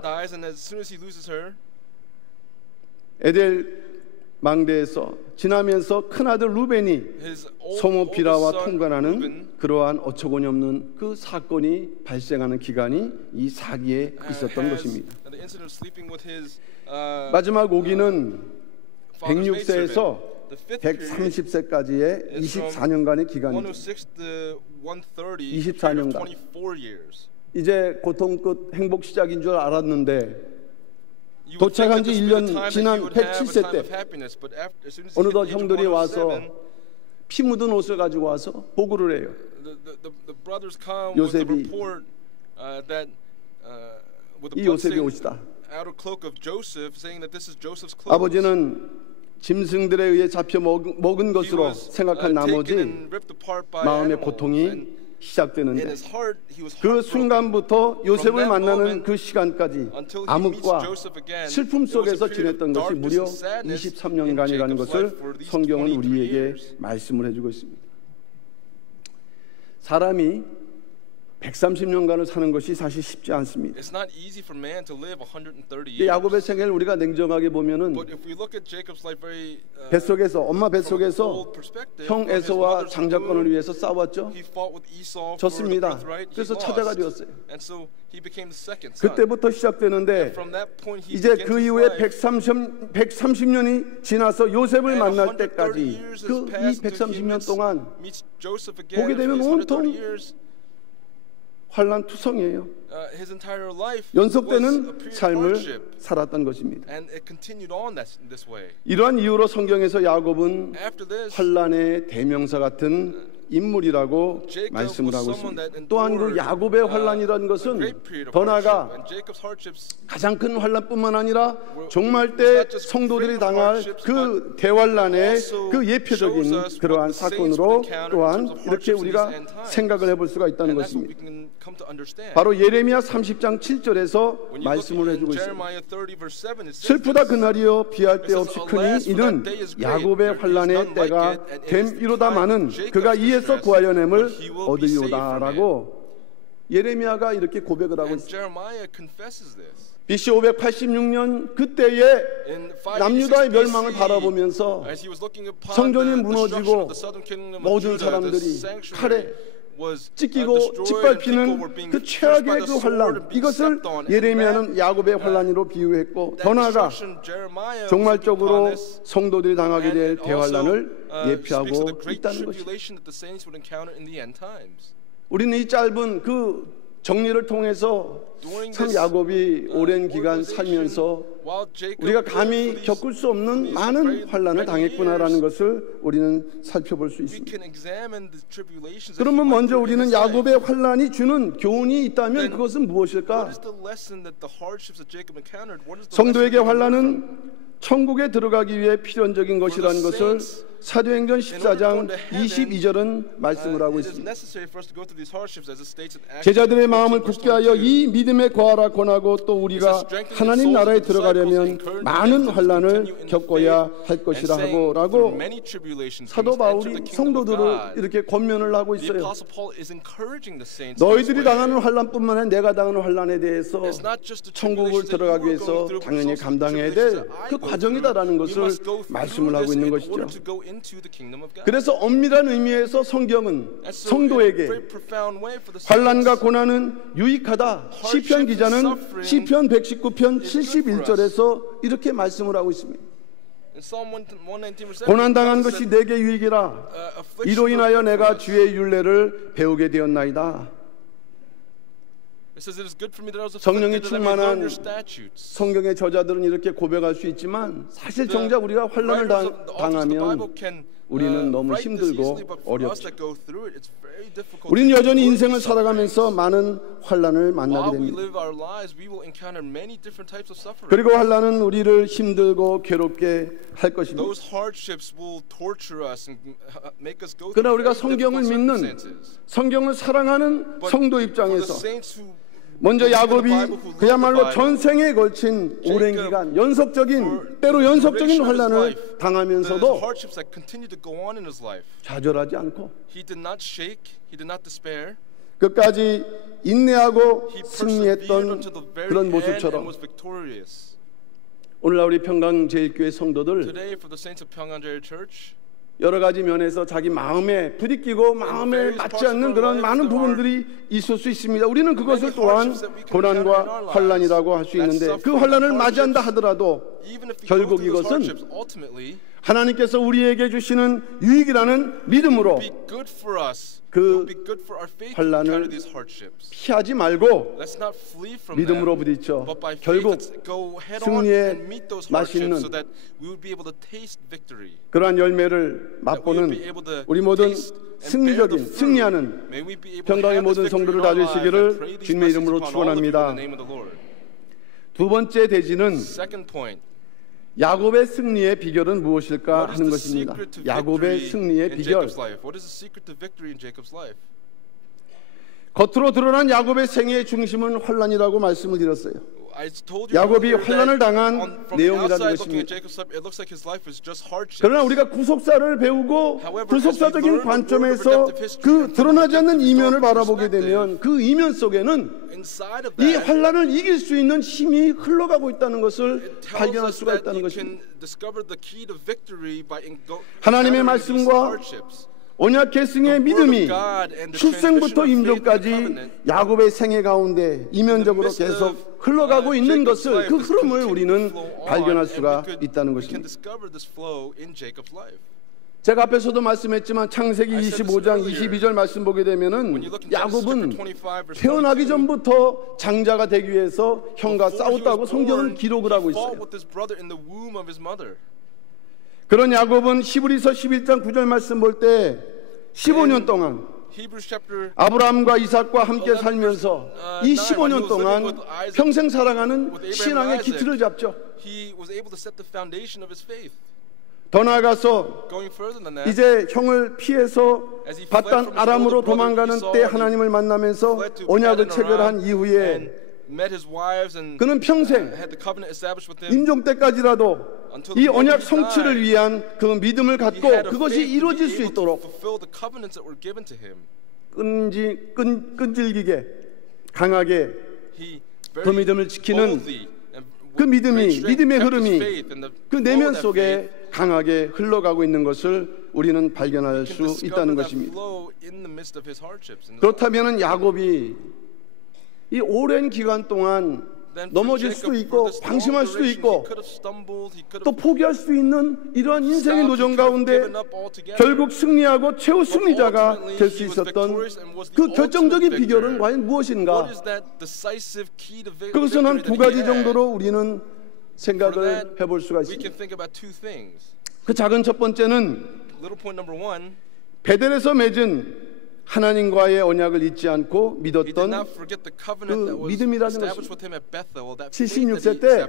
에델 망대에서 지나면서 큰아들 루벤이 소모 비라와 통관하는 그러한 어처구니 없는 그 사건이 발생하는 기간이 이 4기에 있었던 것입니다. 마지막 5기는 106세에서 130세까지의 24년간의 기간이죠. 24년간 이제 고통 끝 행복 시작인 줄 알았는데, 도착한 지 1년 지난 107세 때 어느덧 형들이 와서 피 묻은 옷을 가지고 와서 보고를 해요. 요셉이 이 요셉의 옷이다. 아버지는 짐승들에 의해 잡혀 먹은 것으로 생각한 나머지 마음의 고통이 시작되는데, 그 순간부터 요셉을 만나는 그 시간까지 암흑과 슬픔 속에서 지냈던 것이 무려 23년간이라는 것을 성경은 우리에게 말씀을 해주고 있습니다. 사람이 130년간을 사는 것이 사실 쉽지 않습니다. It's not easy for man to live 130 years. 야곱의 생애를 우리가 냉정하게 보면은 But if we look at Jacob's life very 뱃속에서 엄마 뱃속에서 old perspective, 형 from his 에서와 mother's 장자권을 womb, 위해서 싸웠죠. he fought with Esau for the 졌습니다. birthright. He 그래서 lost. 차자가 되었어요. And so he became the second son. 그때부터 시작되는데 From that point he 이제 begins 그 his 이후에 life. 130년이 지나서 요셉을 And 만날 130 때까지 years has 그 이 passed until he 130년 동안 meets Joseph again. 보게 되면 For these 130 온통 years, 환난투성이에요. his entire life was a 연속되는 period of 삶을 hardship. 살았던 것입니다. And it continued on this way. 이러한 이유로 성경에서 야곱은 After this, 환난의 대명사 같은 인물이라고 Jacob 말씀을 was 하고 someone 있습니다. that 또한 그 endured, 야곱의 환난이라는 a 것은 great period of 더 hardship. 나아가 And Jacob's hardships 가장 큰 환난뿐만 아니라 종말 때 성도들이 당할 그 대환란의 그 예표적인 그러한 사건으로 또한 이렇게 우리가 생각을 해볼 수가 있다는 and that's what we 것입니다. can come to understand. 바로 예레미야 30장 7절에서 When you look 말씀을 in 해주고 있습니다. Jeremiah 30 verse 7, it says 슬프다 this. 그날이여 비할 데 없이 크니 이는 야곱의 환란의 때가 됨이로다마는 그가 이에서 구하여 냄을 얻으리오다라고 예레미야가 이렇게 고백을 하고 And 있습니다. Jeremiah confesses this. BC 586년 그때의 In 남유다의 586 멸망을 BC, 바라보면서 as he was looking upon 성전이 the destruction 무너지고 of the southern kingdom of 모든 Judah, the 사람들이 sanctuary 칼에 was 찢기고 destroyed and people 짓밟히는 were being 그 crushed by 최악의 the 그 sword 환란 and being 이것을 stepped on. And 예레미야는 that 야곱의 환란으로 비유했고 더 나아가 destruction Jeremiah was 종말적으로 looking upon this, 성도들이 당하게 and 될 it also, 대환란을 speaks of 예표하고 the great 있다는 것입니다. tribulation that the saints would encounter in the end times. 우리는 이 짧은 그 정리를 통해서 During 참 this, 야곱이 오랜 기간 organization, 살면서 while Jacob 우리가 lived 감히 for these- 겪을 수 for 없는 these 많은 very 환란을 many 당했구나라는 years, 것을 우리는 살펴볼 수 we 있습니다. can examine the tribulations that he 그러면 went 먼저 through in 우리는 his life. 야곱의 환란이 주는 교훈이 있다면 Then 그것은 What 무엇일까? is the lesson that the hardships that Jacob encountered? What is the 성도에게 lesson that we learn from? 환란은 천국에 들어가기 위해 필연적인 것이라는 것을 사도행전 14장 22절은 말씀을 하고 It is 있습니다. necessary for us to go through these hardships as it states in Acts 제자들의 14, 마음을 verse 굳게 하여 22. 이 믿음에 거하라 권하고 또 우리가 하나님 나라에 들어가려면 많은 환란을 겪어야 할 것이라 하고라고 사도 바울이 성도들을 이렇게 권면을 하고 The 있어요. Apostle Paul is encouraging the saints. 너희들이 당하는 환란뿐만 아니라 내가 당하는 환란에 대해서 It's not just the 천국을 tribulations that you 들어가기 are 위해서 going through, but 당연히 it's also the 감당해야 tribulations 될 that I 그 go 과정이다라는 through. We 것을 must go through 말씀을 하고 this 있는 in 것이죠. order to go into the kingdom of God. 그래서 엄밀한 의미에서 성경은 And so in a 성도에게 very profound way for the 환란과 saints, 고난은 유익하다. 시편 기자는 시편 119편 71절에서 이렇게 말씀을 하고 있습니다. in Psalm 119 verse 7, 고난 당한 it 것이 says 내게 유익이라. that, affliction 이로 인하여 will be 내가 for us. 주의 율례를 배우게 되었나이다. It says it is good for me that I was 성령이 afflicted that I may learn 충만한 your statutes. 성경의 저자들은 이렇게 고백할 수 있지만 사실 The 정작 우리가 환란을 writers of the authors of the 당하면 Bible can, 우리는 너무 write this 힘들고 easily, but for us 어렵죠. that go through it, it's very difficult. 우리는 to 여전히 endure 인생을 these 살아가면서 sufferings. 많은 환란을 만나게 While we 됩니다. live our lives, we will encounter many different types of suffering. 그리고 환란은 우리를 힘들고 괴롭게 할 것입니다. Those hardships will torture us and make us go 그러나 through 우리가 very 성경을 difficult 믿는 circumstances. 성경을 사랑하는 But 성도 for the 입장에서 saints who 먼저 believe in the 야곱이 Bible, who love 그야말로 the Bible, 전생에 걸친 오랜 기간 연속적인 때로 연속적인 환란을 the 당하면서도 hardships that continue to go on in his life, 좌절하지 않고 he did not shake, he did not despair. 끝까지 인내하고 He persevered 승리했던 until the very 그런 end and 모습처럼 was victorious. 오늘날 우리 평강제일교회 성도들 Today, for the saints of Pyongyang Church, 여러 가지 면에서 자기 마음에 부딪히고 마음에 맞지 않는 그런 많은 부분들이 있을 수 있습니다. 우리는 그것을 또한 고난과 환란이라고 할 수 있는데 그 환란을 맞이한다 하더라도 even if we 결국 go through those 이것은 hardships, ultimately, 하나님께서 우리에게 주시는 유익이라는 믿음으로 be good for us. 그 It will be good for our faith to 환란을 encounter these hardships. 피하지 말고 Let's not flee from 믿음으로 them, 부딪혀 but by faith, 결국 let's go head on 승리의 and meet those 맛있는 hardships so that we would be able to taste victory. 그러한 열매를 맛보는 우리 모든 승리적인 승리하는 May we be able to 평강의 have this 모든 victory in 성도를 our 다 lives and 되시기를 pray these 주님의 blessings 이름으로 upon all of you in 축원합니다. the name of the Lord. 두 번째 대지는 Second point. 야곱의 승리의 비결은 무엇일까 What is 하는 the 것입니다. secret to 야곱의 victory 승리의 in 비결. Jacob's life? What is the secret to victory in Jacob's life? 겉으로 드러난 야곱의 생애의 중심은 환란이라고 말씀을 드렸어요. 야곱이 환란을 당한 내용이라는 것입니다. 그러나 우리가 구속사를 배우고 구속사적인 관점에서 그 드러나지 않는 이면을 바라보게 되면 그 이면 속에는 이 환란을 이길 수 있는 힘이 흘러가고 있다는 것을 발견할 수가 있다는 것입니다. 하나님의 말씀과 언약 계승의 믿음이 출생부터 임종까지 야곱의 생애 가운데 이면적으로 계속 흘러가고 있는 것을, 그 흐름을 우리는 발견할 수가 있다는 것입니다. 제가 앞에서도 말씀했지만 창세기 25장 22절 말씀 보게 되면은 야곱은 태어나기 전부터 장자가 되기 위해서 형과 싸웠다고 성경은 기록을 하고 있어요. 그런 야곱은 히브리서 11장 9절 말씀 볼 때 15년 동안 아브라함과 이삭과 함께 살면서 이 15년 동안 평생 살아가는 신앙의 기틀을 잡죠. 더 나아가서 이제 형을 피해서 바단 아람으로 도망가는 때 하나님을 만나면서 언약을 체결한 이후에 그는 평생 임종 때까지라도 이 언약 성취를 위한 그 믿음을 갖고 그것이 이루어질 수 있도록 끈질기게 강하게 그 믿음을 지키는 그 믿음의 흐름이 그 내면 속에 강하게 흘러가고 있는 것을 우리는 발견할 수 있다는 것입니다. 그렇다면 야곱이 이 오랜 기간 동안 넘어질 수도 있고 방심할 수도 있고 또 포기할 수 있는 이러한 인생의 노정 가운데 결국 승리하고 최후 승리자가 될 수 있었던 그 결정적인 비결은 과연 무엇인가? 그것은 한 두 가지 정도로 우리는 생각을 해볼 수가 있습니다. 그 작은 첫 번째는 베델에서 맺은 하나님과의 언약을 잊지 않고 믿었던 그 믿음이라는 것입니다. 76세 때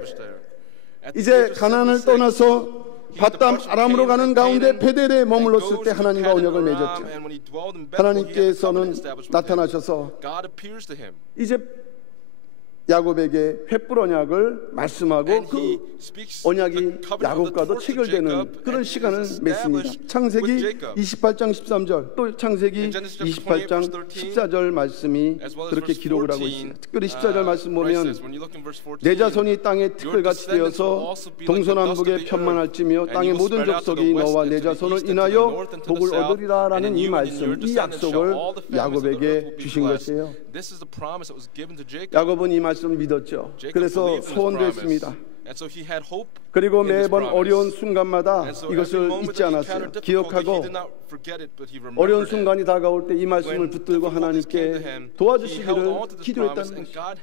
이제 가나안을 떠나서 바담 아람으로 가는 가운데 베델에 머물렀을 때 하나님과 언약을 맺었죠. 하나님께서는 나타나셔서 이제 야곱에게 횃불 언약을 말씀하고 그 언약이 야곱과도 체결되는 그런 시간을 맺습니다. 창세기 28장 13절 또 창세기 28장 14절 말씀이 그렇게 기록을 하고 있습니다. 특별히 14절 말씀 보면 내 자손이 땅에 티끌같이 되어서 동서남북에 편만할지며 땅의 모든 족속이 너와 내 자손을 인하여 복을 얻으리라 라는 이 말씀, 이 약속을 야곱에게 주신 것이에요. 야곱은 이 말씀을 믿었죠. 그래서 소원됐습니다. 그리고 매번 어려운 순간마다 이것을 잊지 않았어요. 기억하고 어려운 순간이 다가올 때 이 말씀을 붙들고 하나님께 도와주시기를 기도했다는 것입니다.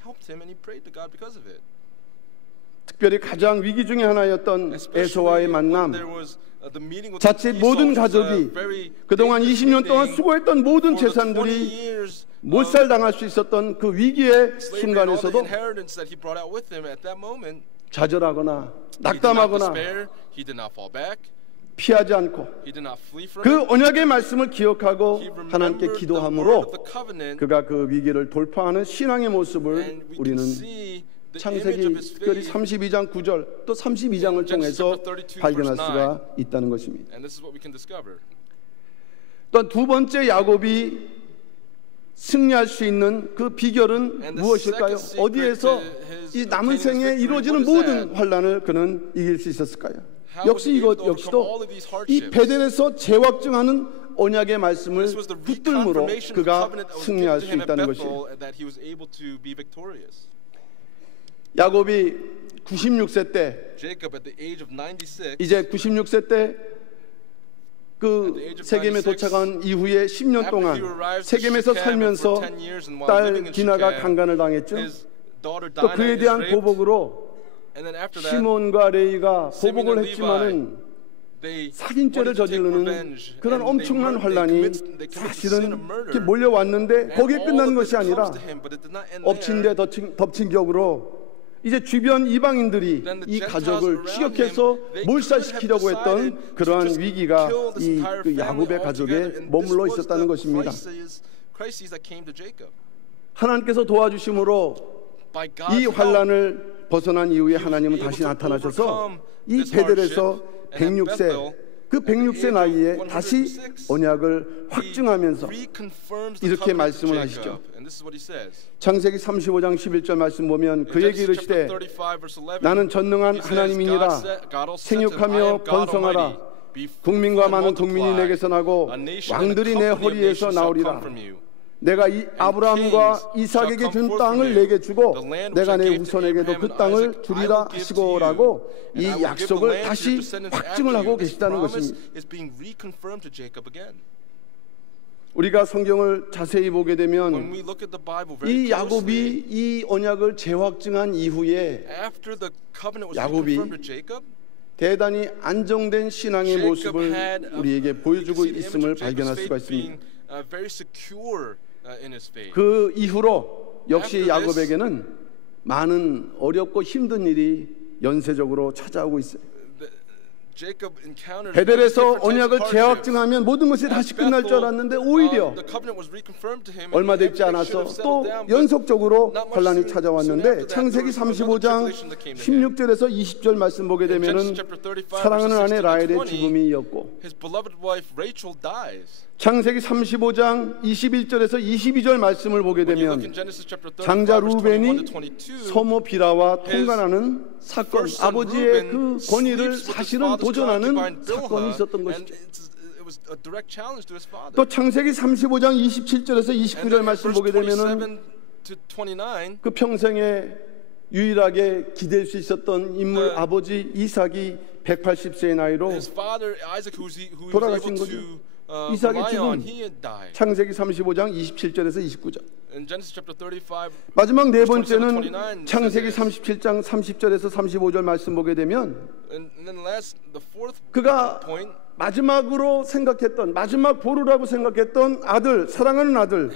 특별히 가장 위기 중에 하나였던 에서와의 만남, 자칫 모든 가족이 그동안 20년 동안 수고했던 모든 재산들이 몰살당할 수 있었던 그 위기의 순간에서도 좌절하거나 낙담하거나 피하지 않고 그 언약의 말씀을 기억하고 하나님께 기도함으로 그가 그 위기를 돌파하는 신앙의 모습을 우리는 창세기 특별히 32장 9절 또 32장을 통해서 발견할 수가 있다는 것입니다. 또 두 번째 야곱이 승리할 수 있는 그 비결은 무엇일까요? 어디에서 이 남은 생에 이루어지는 모든 환란을 그는 이길 수 있었을까요? 역시도 이 베델에서 재확증하는 언약의 말씀을 붙들므로 그가 승리할 수 있다는 것이에요. 야곱이 96세 때 이제 96세 때 그 세겜에 도착한 이후에 10년 동안 세겜에서 살면서 딸 디나가 강간을 당했죠. 또 그에 대한 보복으로 시몬과 레이가 보복을 했지만은 살인죄를 저지르는 그런 엄청난 환란이 사실은 이렇게 몰려왔는데 거기에 끝난 것이 아니라 엎친 데 덮친 격으로 이제 주변 이방인들이 이 가족을 추격해서 몰살시키려고 했던 그러한 위기가 이 그 야곱의 가족에 머물러 있었다는 것입니다. 하나님께서 도와주심으로 by 이 God's help, 환란을 벗어난 이후에 하나님은 다시 나타나셔서 이 베델에서 106세 그 106세 나이에 다시 언약을 확증하면서 이렇게 말씀을 하시죠. 창세기 35장 11절 말씀 보면 그에게 이르시되 나는 전능한 하나님이니라 생육하며 번성하라 국민과 많은 국민이 내게서 나고 왕들이 내 허리에서 나오리라 내가 이 아브라함과 이삭에게 준 땅을 내게 주고 내가 내 후손에게도 그 땅을 주리라 하시고라고 이 약속을 다시 확증을 하고 계시다는 것입니다. 우리가 성경을 자세히 보게 되면 이 야곱이 이 언약을 재확증한 이후에 야곱이 대단히 안정된 신앙의 모습을 우리에게 보여주고 있음을 발견할 수가 있습니다. 그 이후로 역시 야곱에게는 많은 어렵고 힘든 일이 연쇄적으로 찾아오고 있어요. 베델에서 언약을 재확증하면 모든 것이 다시 끝날 줄 알았는데 오히려 얼마 되지 않아서 또 연속적으로 환란이 찾아왔는데 창세기 35장 16절에서 20절 말씀 보게 되면은 사랑하는 아내 라헬의 죽음이었고 창세기 35장 21절에서 22절 말씀을 보게 되면 장자 루벤이 소모 비라와 통관하는 사건, 아버지의 그 권위를 사실은 도전하는 사건이 있었던 것이죠. 또 창세기 35장 27절에서 29절 말씀 보게 되면은 그 평생에 유일하게 기댈 수 있었던 인물 아버지 이삭이 180세의 나이로 돌아가신 거죠. 이삭의 죽음 창세기 35장 27절에서 29절 마지막 네 번째는 창세기 37장 30절에서 35절 말씀 보게 되면 그가 마지막으로 생각했던 마지막 보루라고 생각했던 아들 사랑하는 아들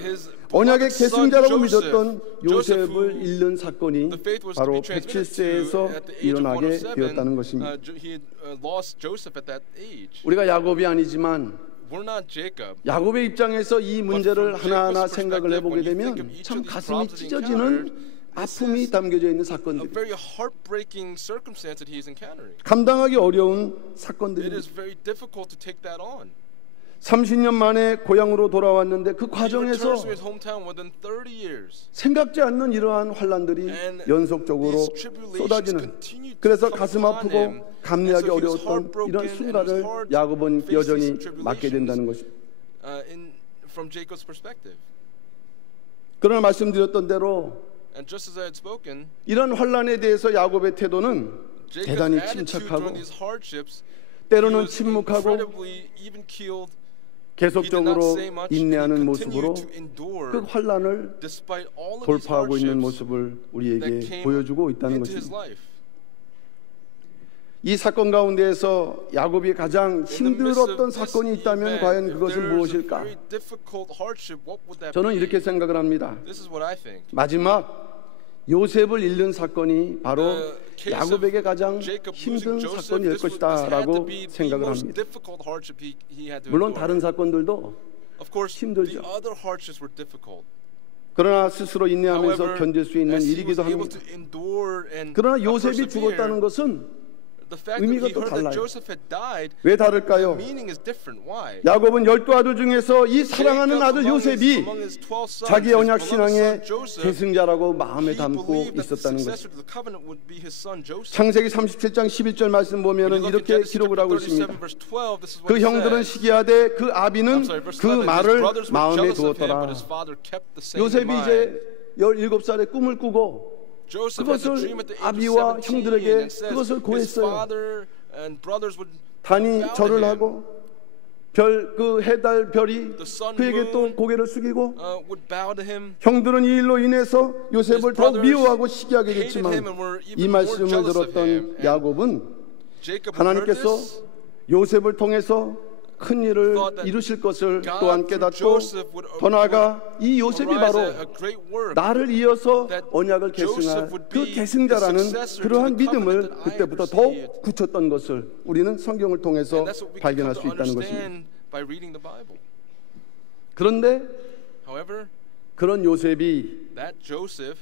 언약의 계승자라고 믿었던 요셉을 잃는 사건이 바로 107세에서 일어나게 되었다는 것입니다. 우리가 야곱이 아니지만 야곱의 입장에서 이 문제를 하나하나 생각을 해보게 되면 참 가슴이 찢어지는 아픔이 담겨져 있는 사건들, 감당하기 어려운 사건들입니다. 30년 만에 고향으로 돌아왔는데 그 과정에서 생각지 않는 이러한 환란들이 연속적으로 쏟아지는, 그래서 가슴 아프고 감내하기 어려웠던 이런 순간을 야곱은 여전히 맞게 된다는 것입니다. 그러나 말씀드렸던 대로 이런 환란에 대해서 야곱의 태도는 대단히 침착하고 때로는 침묵하고 계속적으로 인내하는 모습으로 그 환란을 돌파하고 있는 모습을 우리에게 보여주고 있다는 것입니다. 이 사건 가운데에서 야곱이 가장 힘들었던 사건이 있다면 과연 그것은 무엇일까? 저는 이렇게 생각을 합니다. 마지막 요셉을 잃는 사건이 바로 야곱에게 가장 힘든 사건일 것이다 라고 생각을 합니다. 물론 다른 사건들도 힘들죠. 그러나 스스로 인내하면서 견딜 수 있는 일이기도 합니다. 그러나 요셉이 죽었다는 것은 의미가 또 달라요. 왜 다를까요? 야곱은 12아들 중에서 이 사랑하는 아들 요셉이 자기 언약 신앙의 계승자라고 마음에 담고 있었다는 것입니다. 창세기 37장 11절 말씀 보면 이렇게 기록을 하고 있습니다. 그 형들은 시기하되 그 아비는 그 말을 마음에 두었더라. 요셉이 이제 17살에 꿈을 꾸고 그것을 아비와 형들에게 그것을 고했어요. 단이 절을 하고 그 해달 별이 그에게 또 고개를 숙이고 형들은 이 일로 인해서 요셉을 더 미워하고 시기하게 됐지만 이 말씀을 들었던 야곱은 하나님께서 요셉을 통해서 큰 일을 이루실 것을 또한 깨닫고 더 나아가 이 요셉이 바로 나를 이어서 언약을 계승할 그 계승자라는 그러한 믿음을 그때부터 더욱 굳혔던 것을 우리는 성경을 통해서 발견할 수 있다는 것입니다. 그런데 그런 요셉이 that Joseph,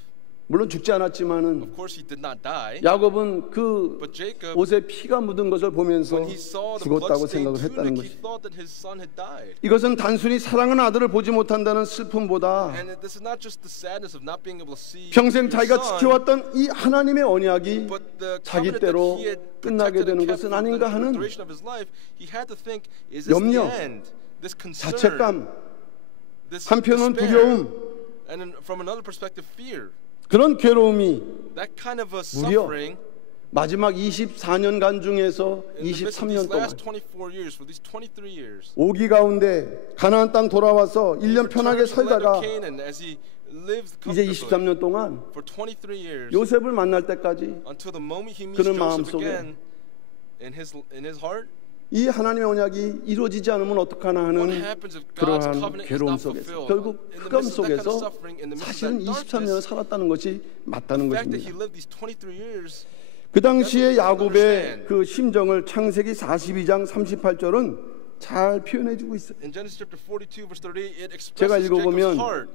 물론 죽지 않았지만은 of course he did not die, 야곱은 그 but Jacob, 옷에 피가 묻은 것을 보면서 when he saw the 죽었다고 bloodstained 생각을 했다는 tunic, he 것이. thought that his son had died. 이것은 단순히 사랑하는 아들을 보지 못한다는 슬픔보다 And this is not just the sadness of not being able to see 평생 your 자기가 son, 지켜왔던 이 하나님의 언약이 but the 자기 covenant 때로 that he had 끝나게 protected 되는 and kept 것은 for the 아닌가 하는 duration of his life, he had to think, is this 염려, the end? This concern, 자책감, this 한편은 despair, 두려움, and then from another perspective, fear. 그런 괴로움이 That kind of a 무려 suffering 마지막 24년간 중에서 in the midst of these 23년 동안 last 24 years, for these 23 years, 오기 가운데 가나안 땅 돌아와서 1년 편하게 returned to the land 살다가 of Canaan as he lived 이제 comfortably 23년 동안 for 23 years 요셉을 만날 때까지 until the moment he meets 그는 Joseph 마음속에 again in his heart. 이 하나님의 언약이 이루어지지 않으면 어떡하나 What 하는 happens if God's 그러한 covenant is 괴로움 not 속에서 fulfilled? 결국 In the 흑암 midst of that kind of 속에서 suffering, in the midst of 사실은 that 23년을 darkness, 살았다는 것이 맞다는 the fact that he 것입니다. lived these 23 years, 그 당시에 That's what we 야곱의 understand. 그 심정을 창세기 42장 38절은 잘 표현해주고 있어요. in Genesis chapter 42 verse 38, it 제가 expresses 읽어보면 Jacob's heart.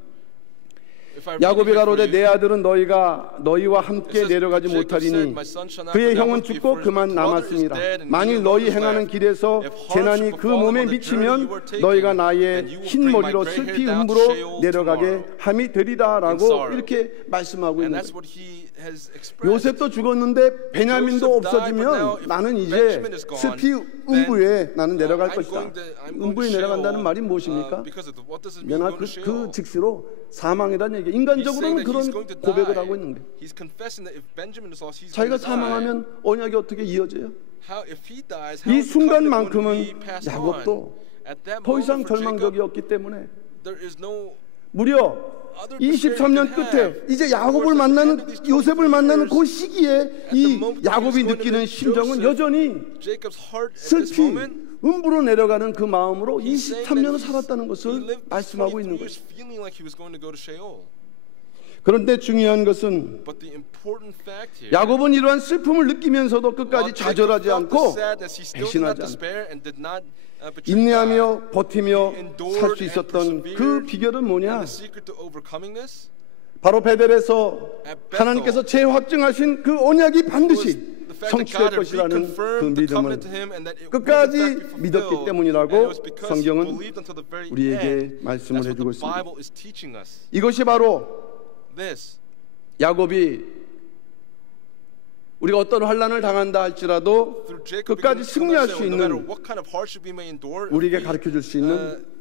If I read 야곱이 it here 가로되 for 내 you, 아들은 너희와 it 함께 says, 내려가지 Jacob 못하리니 said, "My son shall not 그의 go down 형은 with you, 죽고 for his 그만 brother is 남았습니다. dead, and 만일 he 너희 is 행하는 left. 길에서 If hardship 재난이 그 befall him 몸에 on the journey you 미치면 are taking, 너희가 then 나의 you will 흰 bring my 머리로 gray 슬피 hair down to 음부로 Sheol 내려가게 tomorrow 함이 in 되리다라고 sorrow." 이렇게 말씀하고 And 있는 that's 거예요. what he has expressed. 요셉도 죽었는데 베냐민도 Joseph died, but now 없어지면 if 나는 이제 Benjamin is gone, 슬피 음부에 나는 내려갈 I'm 것이다. going to 음부에 Sheol, 내려간다는 말이 무엇입니까? because of what does it mean 내가 going to Sheol? 그 즉시로 사망이라는 얘기. He's saying 인간적으로는 that 그런 he's going to 고백을 die. 하고 있는 거예요. He's confessing that if Benjamin is lost, he's going 자기가 to die. 사망하면 언약이 어떻게 이어져요? How, if he dies, 이 how is the covenant going to 순간만큼은 be passed on? 야곱도 At that 더 이상 moment for 절망적이 Jacob, 없기 때문에 there is no 무려 23년 끝에 이제 야곱을 만나는 요셉을 만나는 그 시기에 이 야곱이 느끼는 심정은 여전히 Jacob's heart at this 슬피 moment. 음부로 내려가는 그 마음으로 He's saying 23년을 that 살았다는 he 것을 lived 말씀하고 23 있는 years 거예요. feeling like he was going to go to Sheol. 그런데 중요한 것은 But the important fact here, 야곱은 이러한 슬픔을 느끼면서도 while 끝까지 Jacob 좌절하지 felt the 않고 sadness, he still did not 배신하지 않고 despair and did not betray God. 인내하며 버티며 He endured 살 수 and 있었던 persevered, 그 비결은 and 뭐냐? the secret to overcoming this 바로 베델에서 at Bethel 하나님께서 재확증하신 그 언약이 was 반드시 the fact that 성취될 God had 것이라는 그 reconfirmed the 믿음을 covenant to him and that it would in 끝까지 fact be 믿었기 fulfilled. 때문이라고 And it was because he 성경은 believed until the very 우리에게 end. 말씀을 That's what 해주고 the 있습니다. Bible is teaching us. 이것이 바로 This. 야곱이 우리가 어떤 환난을 당한다 할지라도 Through Jacob 끝까지 becoming 승리할 son, 수 no matter 있는 what kind of hardship we may endure, 우리에게 we, 가르쳐 줄 수 있는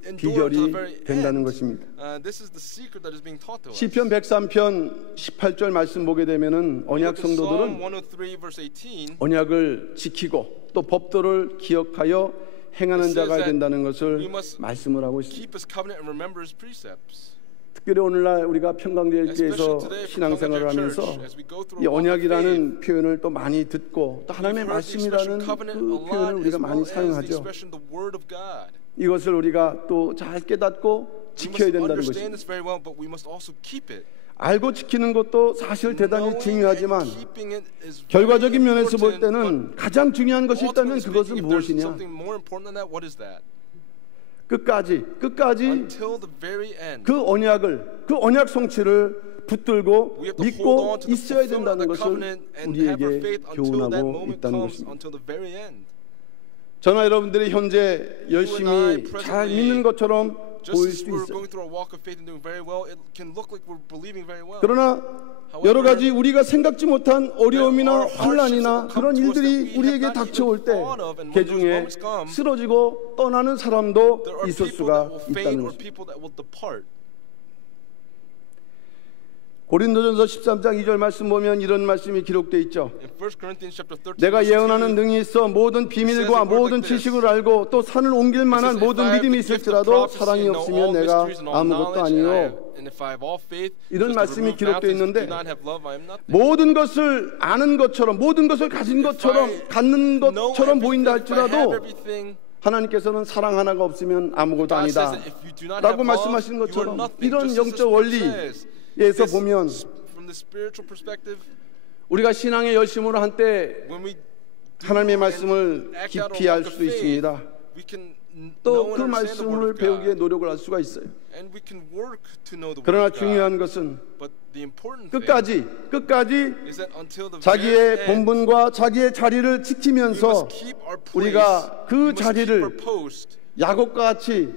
endure 비결이 until the very 된다는 end. 것입니다. This is the secret that is being taught to us. 시편 103편 18절 말씀 보게 되면은 언약 Look at Psalm 성도들은 103 verse 18. 언약을 지키고 또 법도를 기억하여 행하는 It says 자가 that 된다는 we 것을 must 말씀을 하고 있습니다. keep his covenant and remember his precepts. 특별히 오늘날 우리가 평강대교회에서 Especially today for 신앙생활을 Church, 하면서 as we go through 이 a walk of faith, 언약이라는 표현을 또 많이 듣고 또 하나님의 we've heard the expression 말씀이라는 covenant 그 a lot, 표현을 as 우리가 well 많이 as the 사용하죠. expression the word of God. 이것을 우리가 또 잘 깨닫고 We 지켜야 must 된다는 understand 것입니다. this very well, but we must also keep it. 알고 지키는 것도 사실 대단히 Knowing 중요하지만 and keeping it is very 결과적인 면에서 볼 important, 때는 가장 중요한 것이 but 있다면 ultimately 그것은 speaking, if there's 무엇이냐? something more important than that, what is that? 끝까지 Until the very end. 그 언약 성취를 붙들고 We have to hold 믿고 on to the 있어야 fulfillment of 된다는 the 것을 covenant and have our 우리에게 faith until that 교훈하고 moment 있다는 comes, 것입니다. until the very end. 저나 여러분들이 현재 열심히 잘 믿는 것처럼 보일 Just as 수 we're 있어요. going through a walk of faith and doing very well, it can look like we're believing very well. 그러나 여러 가지 우리가 생각지 못한 어려움이나 환난이나 그런 일들이 우리에게 닥쳐올 때 그 중에 쓰러지고 떠나는 사람도 There are 있을 people that 수가 will 있다는 faint or 것입니다. people that will depart. 고린도전서 13장 2절 말씀 보면 이런 말씀이 기록되어 있죠. In 1 Corinthians chapter 13, 내가 verse 2, 예언하는 능이 있어 모든 비밀과 모든 지식을 알고 또 산을 옮길 만한 모든 믿음이 있을지라도 사랑이 없으면 내가 아무것도 아니요. 이런 말씀이 기록되어 있는데 모든 것을 아는 것처럼 모든 것을 가진 것처럼 갖는 것처럼 보인다 할지라도 하나님께서는 사랑 하나가 없으면 아무것도 아니다 라고 말씀하신 것처럼 이런 영적 원리에서 보면 우리가 신앙의 열심으로 한때 하나님의 말씀을 깊이 알 수 있습니다. 또 그 말씀을 배우기에 노력을 할 수가 있어요. 그러나 중요한 것은 끝까지 자기의 본분과 자기의 자리를 지키면서 우리가 그 자리를 야곱과 같이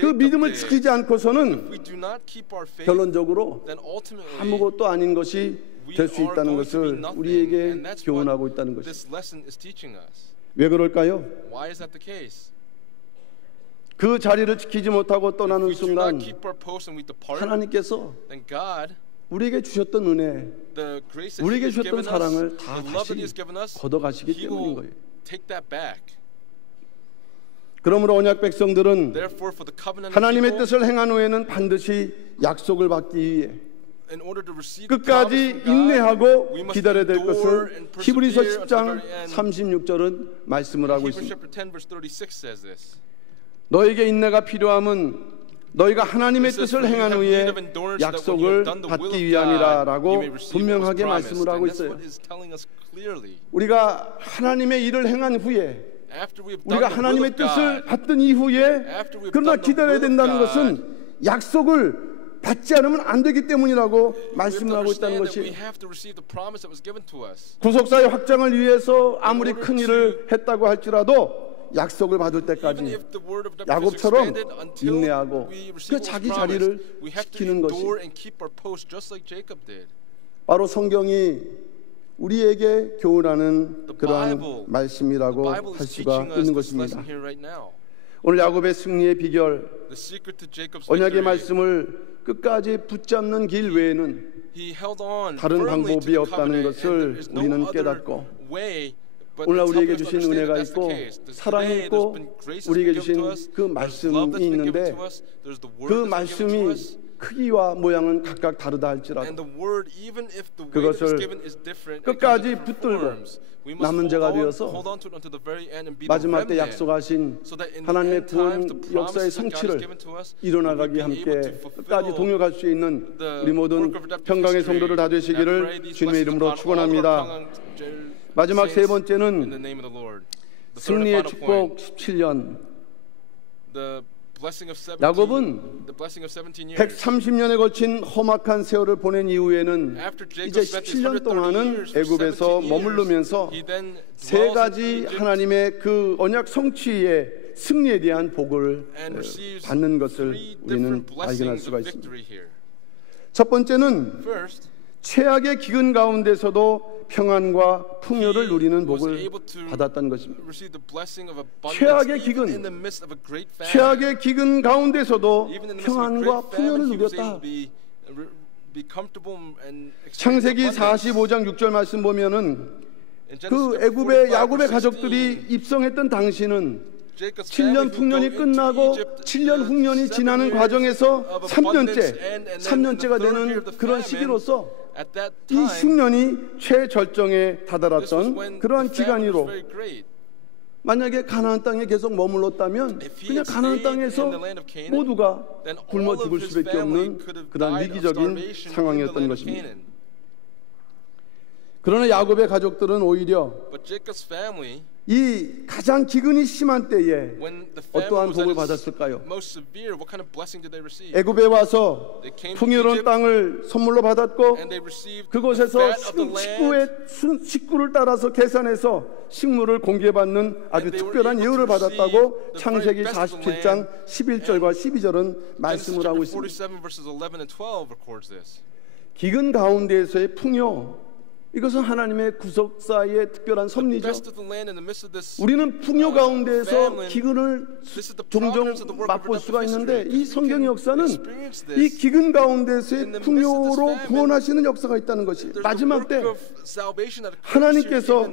그 믿음을 지키지 않고서는 결론적으로 아무것도 아닌 것이 될 수 있다는 것을 우리에게 교훈하고 있다는 것입니다. 왜 그럴까요? 그 자리를 지키지 못하고 떠나는 순간 하나님께서 우리에게 주셨던 은혜, 우리에게 주셨던 사랑을 다 다시 걷어가시기 때문인 거예요. 그러므로 언약 백성들은 하나님의 뜻을 행한 후에는 반드시 약속을 받기 위해 끝까지 인내하고 기다려야 될 것을 히브리서 10장 36절은 말씀을 하고 있습니다. 너에게 인내가 필요함은 너희가 하나님의 뜻을 행한 후에 약속을 받기 위함이라 라고 분명하게 말씀을 하고 있어요. 우리가 하나님의 일을 행한 후에, 우리가 하나님의 뜻을 받던 이후에 그러나 기다려야 된다는 것은 약속을 받지 않으면 안 되기 때문이라고 말씀을 하고 있다는 것이, 구속사의 확장을 위해서 아무리 큰 일을 했다고 할지라도 약속을 받을 때까지 야곱처럼 인내하고 그 자기 자리를 지키는 것이 바로 성경이 우리에게 교훈하는 그러한 말씀이라고 할 수가 있는 것입니다. 오늘 야곱의 승리의 비결, 언약의 말씀을 끝까지 붙잡는 길 외에는 다른 방법이 없다는 것을 우리는 깨닫고, 오늘 우리에게 주신 은혜가 있고 사랑이 있고 우리에게 주신 그 말씀이 있는데 그 말씀이 크기와 모양은 각각 다르다 할지라도 그것을 끝까지 붙들고 남은 자가 되어서 마지막 때 약속하신 하나님의 구원 역사의 성취를 이뤄나가기 함께 끝까지 동역할 수 있는 우리 모든 평강의 성도들 다 되시기를 주님의 이름으로 축원합니다. 마지막 세 번째는 승리의 축복 17년. 야곱은 130년에 걸친 험악한 세월을 보낸 이후에는 이제 17년 동안은 애굽에서 머무르면서 세 가지 하나님의 그 언약 성취의 승리에 대한 복을 받는 것을 우리는 발견할 수가 있습니다. 첫 번째는 최악의 기근 가운데서도 평안과 풍요를 누리는 복을 받았다는 것입니다. 최악의 기근 가운데서도 평안과 풍요를 누렸다. 창세기 45장 6절 말씀 보면은 그 애굽의 야곱의 가족들이 입성했던 당시는 7년 풍년이 끝나고 7년 흉년이 지나는 과정에서 3년째가 되는 그런 시기로서 이 흉년이 최절정에 다다랐던 그러한 기간이로, 만약에 가나안 땅에 계속 머물렀다면 그냥 가나안 땅에서 모두가 굶어 죽을 수밖에 없는 그런 위기적인 상황이었던 것입니다. 그러나 야곱의 가족들은 오히려 이 가장 기근이 심한 때에 어떠한 복을 받았을까요? 애굽에 와서 풍요로운 땅을 선물로 받았고 그곳에서 식구를 따라서 계산해서 식물을 공개받는 아주 특별한 예우를 받았다고 창세기 47장 11절과 12절은 말씀을 하고 있습니다. 기근 가운데에서의 풍요, 이것은 하나님의 구속사의 특별한 섭리죠. 우리는 풍요 가운데에서 기근을 종종 맛볼 수가 있는데 이 성경의 역사는 이 기근 가운데서의 풍요로 구원하시는 역사가 있다는 것이, 마지막 때 하나님께서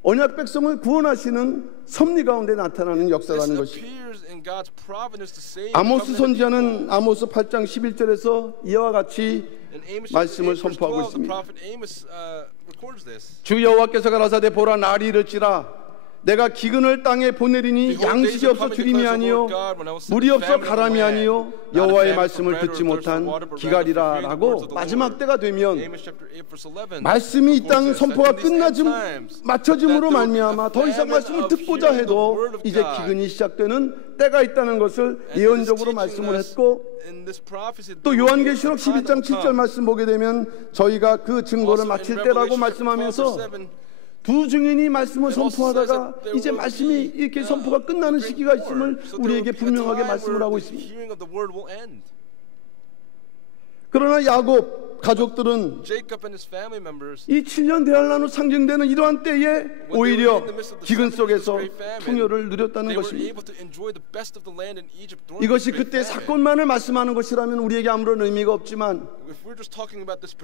언약 백성을 구원하시는 섭리 가운데 나타나는 역사라는 것이, 아모스 선지자는 아모스 8장 11절에서 이와 같이 말씀을 선포하고 있습니다. 주 여호와께서 가라사대 보라, 날이 이를지라 내가 기근을 땅에 보내리니 양식이 없어 주림이 아니요 물이 없어 가람이 아니요 여호와의 말씀을 듣지 못한 기갈이라 라고 마지막 때가 되면 말씀이 이 땅 선포가 맞춰짐으로 말미암아 더 이상 말씀을 듣고자 해도 이제 기근이 시작되는 때가 있다는 것을 예언적으로 말씀을 했고, 또 요한계시록 12장 7절 말씀 보게 되면 저희가 그 증거를 마칠 때라고 말씀하면서 두 증인이 말씀을 선포하다가 이제 말씀이 이렇게 선포가 끝나는 시기가 있음을 우리에게 분명하게 말씀을 하고 있습니다. 그러나 야곱 가족들은 이 7년 대환란으로 상징되는 이러한 때에 오히려 기근 속에서 풍요를 누렸다는 것입니다. 이것이 그때 사건만을 말씀하는 것이라면 우리에게 아무런 의미가 없지만,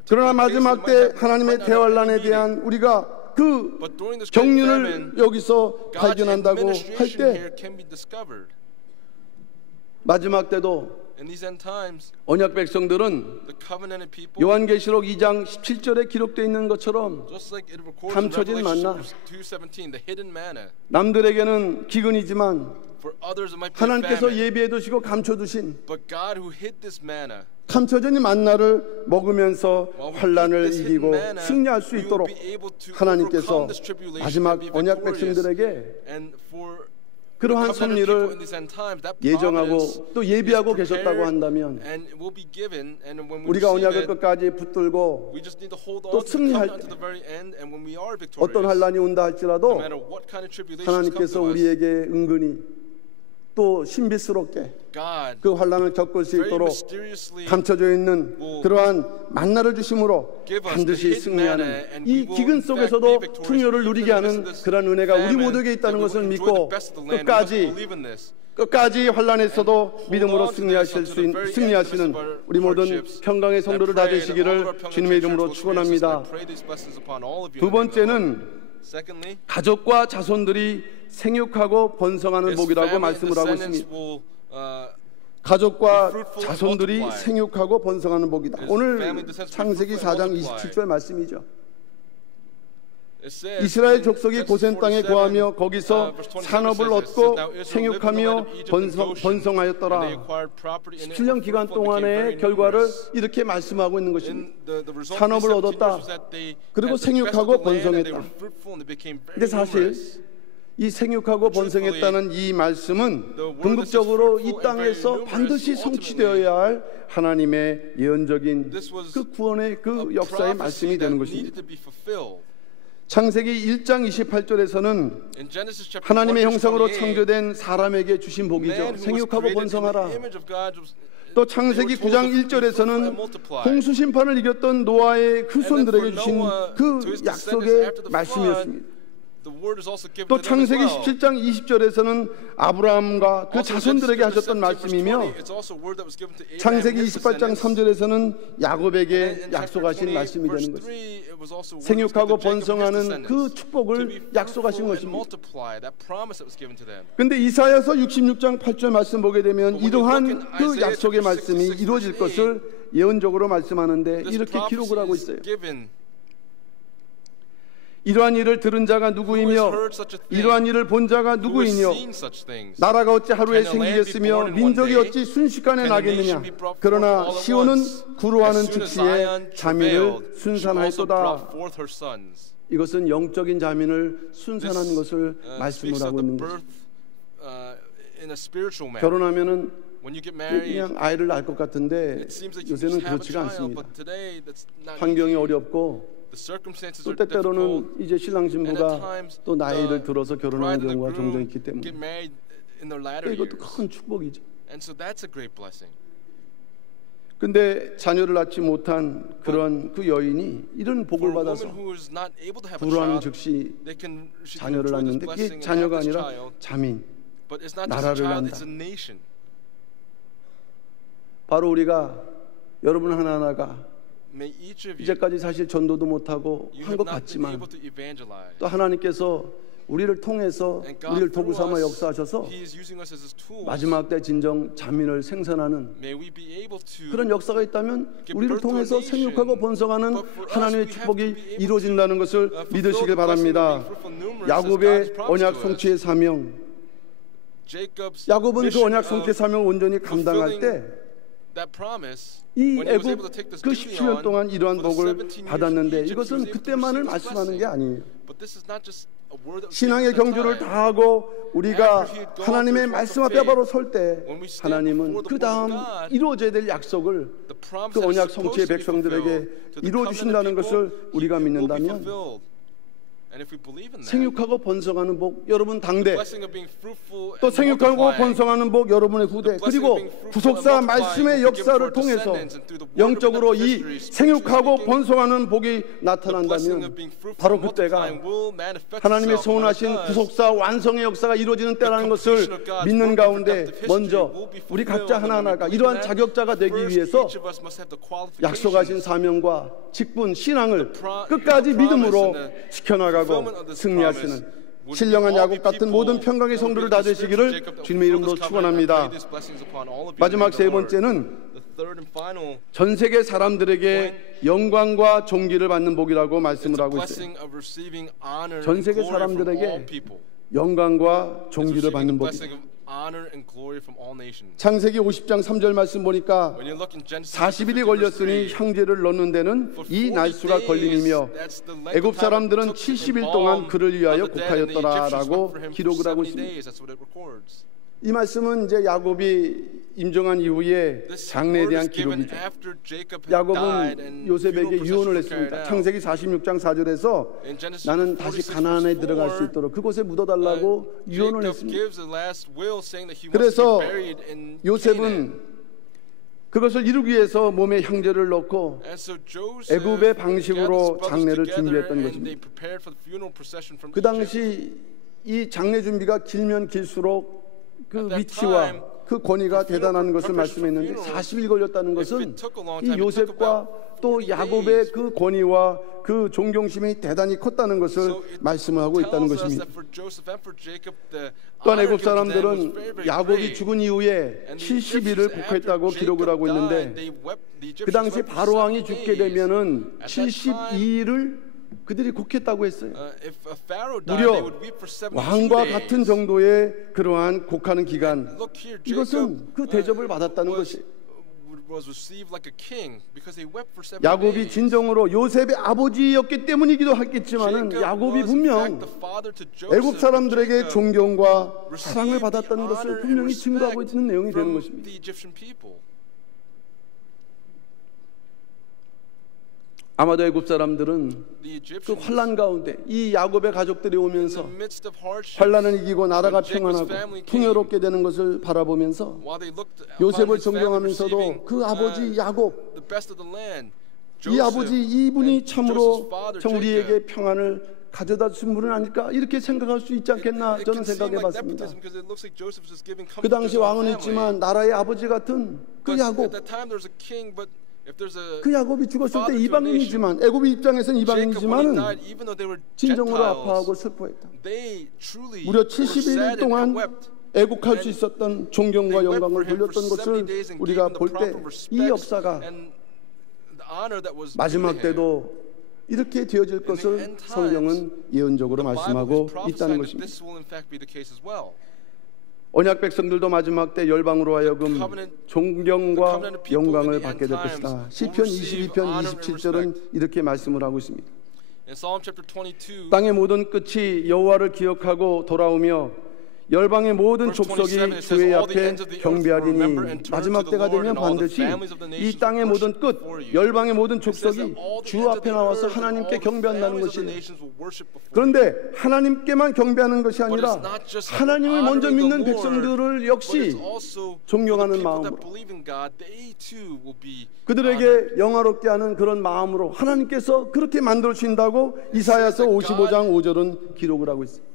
그러나 마지막 때 하나님의 대환란에 대한 우리가 그 경륜을 여기서 발견한다고 할 때, 마지막 때도 언약 백성들은 요한계시록 2장 17절에 기록되어 있는 것처럼 감춰진 만나, 남들에게는 기근이지만 하나님께서 예비해 두시고 감춰 두신 감춰진 만나를 먹으면서 환난을 이기고 승리할 수 있도록 하나님께서 마지막 언약 백성들에게 그러한 섭리를 예정하고 또 예비하고 계셨다고 한다면, 우리가 언약을 끝까지 붙들고 또 승리할 때 어떤 환난이 온다 할지라도 하나님께서 우리에게 은근히 또 신비스럽게 그 환난을 겪을 수 있도록 감춰져 있는 그러한 만나를 주심으로 반드시 승리하는, 이 기근 속에서도 풍요를 누리게 하는 그러한 은혜가 우리 모두에게 있다는 것을 믿고 끝까지 환난에서도 믿음으로 승리하시는 우리 모든 평강의 성도를 다 되시기를 주님의 이름으로 축원합니다. 두 번째는 가족과 자손들이 생육하고 번성하는 복이라고 말씀을 하고 있습니다. 가족과 자손들이 생육하고 번성하는 복이다. 오늘 창세기 4장 27절 말씀이죠. 이스라엘 족속이 고센 땅에 거하며 거기서 산업을 얻고 생육하며 번성하였더라. 17년 기간 동안의 결과를 이렇게 말씀하고 있는 것입니다. 산업을 얻었다. 그리고 생육하고 번성했다. 근데 사실 이 생육하고 번성했다는 이 말씀은 궁극적으로 이 땅에서 반드시 성취되어야 할 하나님의 예언적인 그 구원의 그 역사의 말씀이 되는 것입니다. 창세기 1장 28절에서는 하나님의 형상으로 창조된 사람에게 주신 복이죠. 생육하고 번성하라. 또 창세기 9장 1절에서는 홍수 심판을 이겼던 노아의 후손들에게 주신 그 약속의 말씀이었습니다. 또 창세기 17장 20절에서는 아브라함과 그 자손들에게 하셨던 말씀이며, 창세기 28장 3절에서는 야곱에게 약속하신 말씀이 되는 것입니다. 생육하고 번성하는 그 축복을 약속하신 것입니다. 그런데 이사야서 66장 8절 말씀 보게 되면 이러한 그 약속의 말씀이 이루어질 것을 예언적으로 말씀하는데 이렇게 기록을 하고 있어요. 이러한 일을 들은 자가 누구이며 이러한 일을 본 자가 누구이며 나라가 어찌 하루에 생기겠으며 민족이 어찌 순식간에 나겠느냐. 그러나 시온은 구루하는 즉시에 자민을 순산하였도다. 이것은 영적인 자민을 순산하는 것을 말씀을 하고 있는 것입니다. 결혼하면은 그냥 아이를 낳을 것 같은데 요새는 그렇지가 않습니다. 환경이 어렵고 또 때때로는 이제 신랑 신부가 또 나이를 들어서 결혼하는 경우가 종종 있기 때문에 이것도 큰 축복이죠. 근데 자녀를 낳지 못한 그런 그 여인이 이런 복을 받아서 불우하는 즉시 자녀를 낳는데 그게 자녀가 아니라 자민, 나라를 낳는다. 바로 우리가 여러분 하나하나가 이제까지 사실 전도도 못하고 한 것 같지만 또 하나님께서 우리를 통해서 And God 우리를 through 도구 삼아 us, 역사하셔서 He is using us as His tools. 마지막 때 진정 자민을 생산하는 May we be able to 그런 역사가 있다면 give 우리를 birth to a 통해서 nation. 생육하고 번성하는 But for us, 하나님의 we have 축복이 to be able 이루어진다는 것을 fulfill 믿으시길 the blessing of 바랍니다. being fruitful and numerous as God has 야곱의 promised 언약 to us. 성취의 사명, Jacob's 야곱은 그 mission 언약 of 성취의 사명을 온전히 감당할 때 that promise, 이 when he was able 애굽 to take this 그 duty 17년 on, 동안 이러한 for the 복을 17 years 받았는데 Egypt, he was 이것은 able to 그때만을 receive this 말씀하는 게 blessing. 아니에요. But this is not just a word that we 신앙의 say at that 경주를 time. 다 하고 우리가 After he had gone 하나님의 through his 말씀 walk 앞에 of 바로 설 때 When we stand 하나님은 before the 그 word of 다음 God, 이루어져야 될 약속을 the promise 그 that is 언약 supposed 성취의 to be 백성들에게 fulfilled to the 이루어 주신다는 covenant 것을 people, 우리가 will be 믿는다면 fulfilled. And if we believe in that, 생육하고 번성하는 복 여러분 the 당대 blessing of being fruitful 또 and 생육하고 multiplying, 번성하는 복 여러분의 후대 그리고 구속사 말씀의 역사를 통해서 영적으로 이 생육하고 번성하는 복이 나타난다면 바로 그때가 하나님의 소원하신 구속사 완성의 역사가 이루어지는 때라는 것을 믿는 가운데 먼저 우리 각자 하나하나가 이러한 자격자가 되기 위해서 약속하신 사명과 직분 신앙을 끝까지 믿음으로 지켜나가고 승리하시는 신령한 야곱 같은 모든 평강의 성도를 다 되시기를 주님의 이름으로 축원합니다. 마지막 세 번째는 전 세계 사람들에게 영광과 존귀를 받는 복이라고 말씀을 하고 있어요. 전 세계 사람들에게 영광과 존귀를 받는 복입니다. 창세기 50장 3절 말씀 보니까 40일이 걸렸으니 형제를 넣는 데는 이 날수가 걸림이며 애굽 사람들은 70일 동안 그를 위하여 곡하였더라라고 기록을 하고 있습니다. 이 말씀은 이제 야곱이 임종한 이후에 장래에 대한 기록이죠. 야곱은 요셉에게 유언을 했습니다. 창세기 46장 4절에서 나는 다시 가나안에 들어갈 수 있도록 그곳에 묻어달라고 유언을 했습니다. 그래서 요셉은 그것을 이루기 위해서 몸에 형제를 넣고 애굽의 방식으로 장례를 준비했던 것입니다. 그 당시 이 장례 준비가 길면 길수록 그 위치와 그 권위가 대단한 것을 말씀했는데 40일 걸렸다는 것은 이 요셉과 또 야곱의 그 권위와 그 존경심이 대단히 컸다는 것을 말씀하고 있다는 것입니다. 또한 애굽 사람들은 야곱이 죽은 이후에 70일을 곡했다고 기록을 하고 있는데 그 당시 바로 왕이 죽게 되면은 72일을 그들이 곡했다고 했어요. 무려 왕과 같은 정도의 그러한 곡하는 기간, 이것은 그 대접을 받았다는 것이 야곱이 진정으로 요셉의 아버지였기 때문이기도 하겠지만 야곱이 분명 애굽 사람들에게 존경과 사랑을 받았다는 것을 분명히 증거하고 있는 내용이 되는 것입니다. 아마도 애굽 사람들은 그 환난 가운데 이 야곱의 가족들이 오면서 환난을 이기고 나라가 평안하고 풍요롭게 되는 것을 바라보면서 요셉을 존경하면서도 그 아버지 야곱, 이 아버지 이분이 참으로 우리에게 평안을 가져다 준 분은 아닐까 이렇게 생각할 수 있지 않겠나 저는 생각해 봤습니다. 그 당시 왕은 있지만 나라의 아버지 같은 그 야곱, 그 야곱이 죽었을 때 이방인이지만 애굽의 입장에서는 이방인이지만은 진정으로 아파하고 슬퍼했다. 무려 70일 동안 애국할 수 있었던 존경과 영광을 돌렸던 것을 우리가 볼 때 이 역사가 마지막 때도 이렇게 되어질 것을 성경은 예언적으로 말씀하고 있다는 것입니다. 언약 백성들도 마지막 때 열방으로 하여금 존경과 영광을 받게 될 것이다. 시편 22편 27절은 이렇게 말씀을 하고 있습니다. 땅의 모든 끝이 여호와를 기억하고 돌아오며 열방의 모든 족속이 주의 앞에 경배하리니 마지막 때가 되면 반드시 이 땅의 모든 끝, 열방의 모든 족속이 주 앞에 나와서 하나님께 경배한다는 것이에요. 그런데 하나님께만 경배하는 것이 아니라 하나님을 먼저 믿는 백성들을 역시 존경하는 마음으로 그들에게 영화롭게 하는 그런 마음으로 하나님께서 그렇게 만들어 주신다고 이사야서 55장 5절은 기록을 하고 있습니다.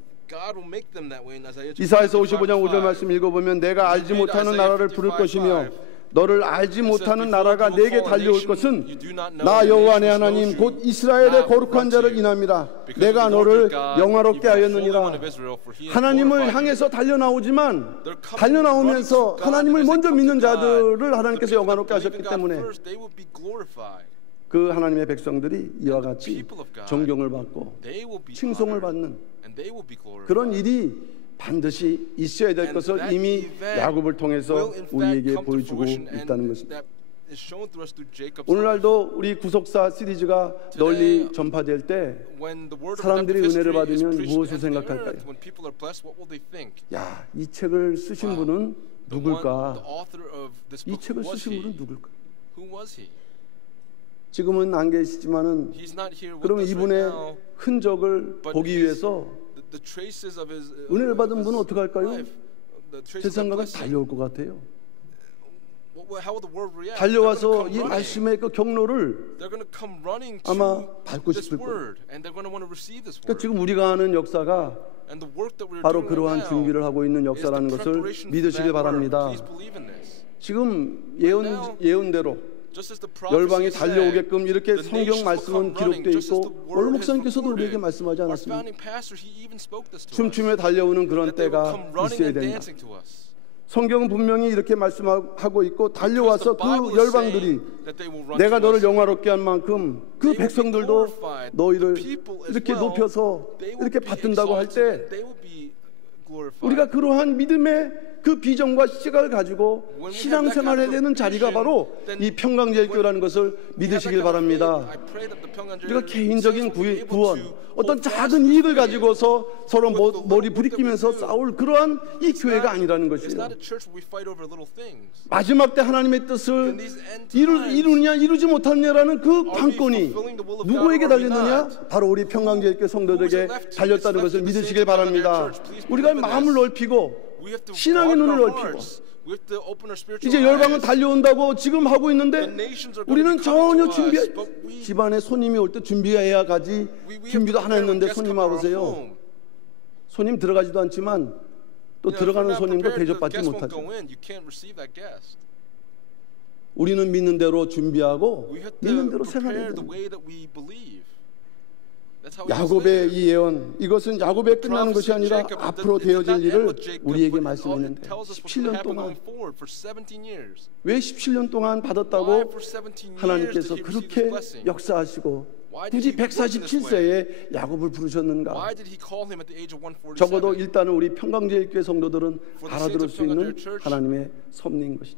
이사야서 55장 5절 말씀 읽어보면 내가 알지 못하는 나라를 부를 것이며 너를 알지 못하는 나라가 내게 달려올 것은 나 여호와 내 하나님 곧 이스라엘의 거룩한 자를 인함이라. 내가 너를 영화롭게 하였느니라. 하나님을 향해서 달려나오지만 달려나오면서 하나님을 먼저 믿는 자들을 하나님께서 영화롭게 하셨기 때문에 그 하나님의 백성들이 이와 같이 존경을 받고 칭송을 받는 그런 일이 반드시 있어야 될 것을 이미 야곱을 통해서 우리에게 보여주고 있다는 것입니다. 오늘날도 우리 구속사 시리즈가 널리 전파될 때 사람들이 은혜를 받으면 무엇을 생각할까요? 야, 이 책을 쓰신 분은 누굴까? 이 책을 쓰신 분은 누굴까? 지금은 안 계시지만은 그러면 이분의 흔적을 보기 위해서 은혜를 받은 분은 어떻게 할까요? 제 생각은 달려올 것 같아요. 달려와서 이 말씀의 그 경로를 아마 밟고 싶을 거예요. 그러니까 지금 우리가 하는 역사가 바로 그러한 준비를 하고 있는 역사라는 것을 믿으시길 바랍니다. 지금 예언대로 열방이 달려오게끔 이렇게 성경 말씀은 기록되어 있고 오늘 목사님께서도 우리에게 말씀하지 않았습니까? 춤추며 달려오는 그런 때가 있어야 된다. 성경은 분명히 이렇게 말씀하고 있고 달려와서 그 열방들이 내가 너를 영화롭게 한 만큼 그 백성들도 너희를 이렇게 높여서 이렇게 받든다고 할 때 우리가 그러한 믿음의 그 비전과 시각을 가지고 신앙생활해야 되는 자리가 바로 이 평강제일교라는 것을 믿으시길 바랍니다. 우리가 개인적인 구원, 어떤 작은 이익을 가지고서 서로 머리 부리끼면서 싸울 그러한 이 교회가 아니라는 것이에요. 마지막 때 하나님의 뜻을 이루느냐 이루지 못하느냐라는 그 관건이 누구에게 달렸느냐? 바로 우리 평강제일교 성도들에게 달렸다는 것을 믿으시길 바랍니다. 우리가 마음을 넓히고 신앙의 눈을 넓히고 이제 열방은 달려온다고 지금 하고 있는데 우리는 전혀 집안에 손님이 올 때 준비해야 가지. 준비도 하나 했는데 손님 와보세요. 손님 들어가지도 않지만 또 들어가는 손님도 대접받지 못하죠. 우리는 믿는 대로 준비하고 믿는 대로 생활해야 됩니다. 야곱의 이 예언, 이것은 야곱에 끝나는 것이 아니라 앞으로 되어질 일을 우리에게 말씀했는데 17년 동안 왜 17년 동안 받았다고 하나님께서 그렇게 역사하시고 굳이 147세에 야곱을 부르셨는가? 적어도 일단은 우리 평강제일교회 성도들은 알아들을 수 있는 하나님의 섭리인 것이죠.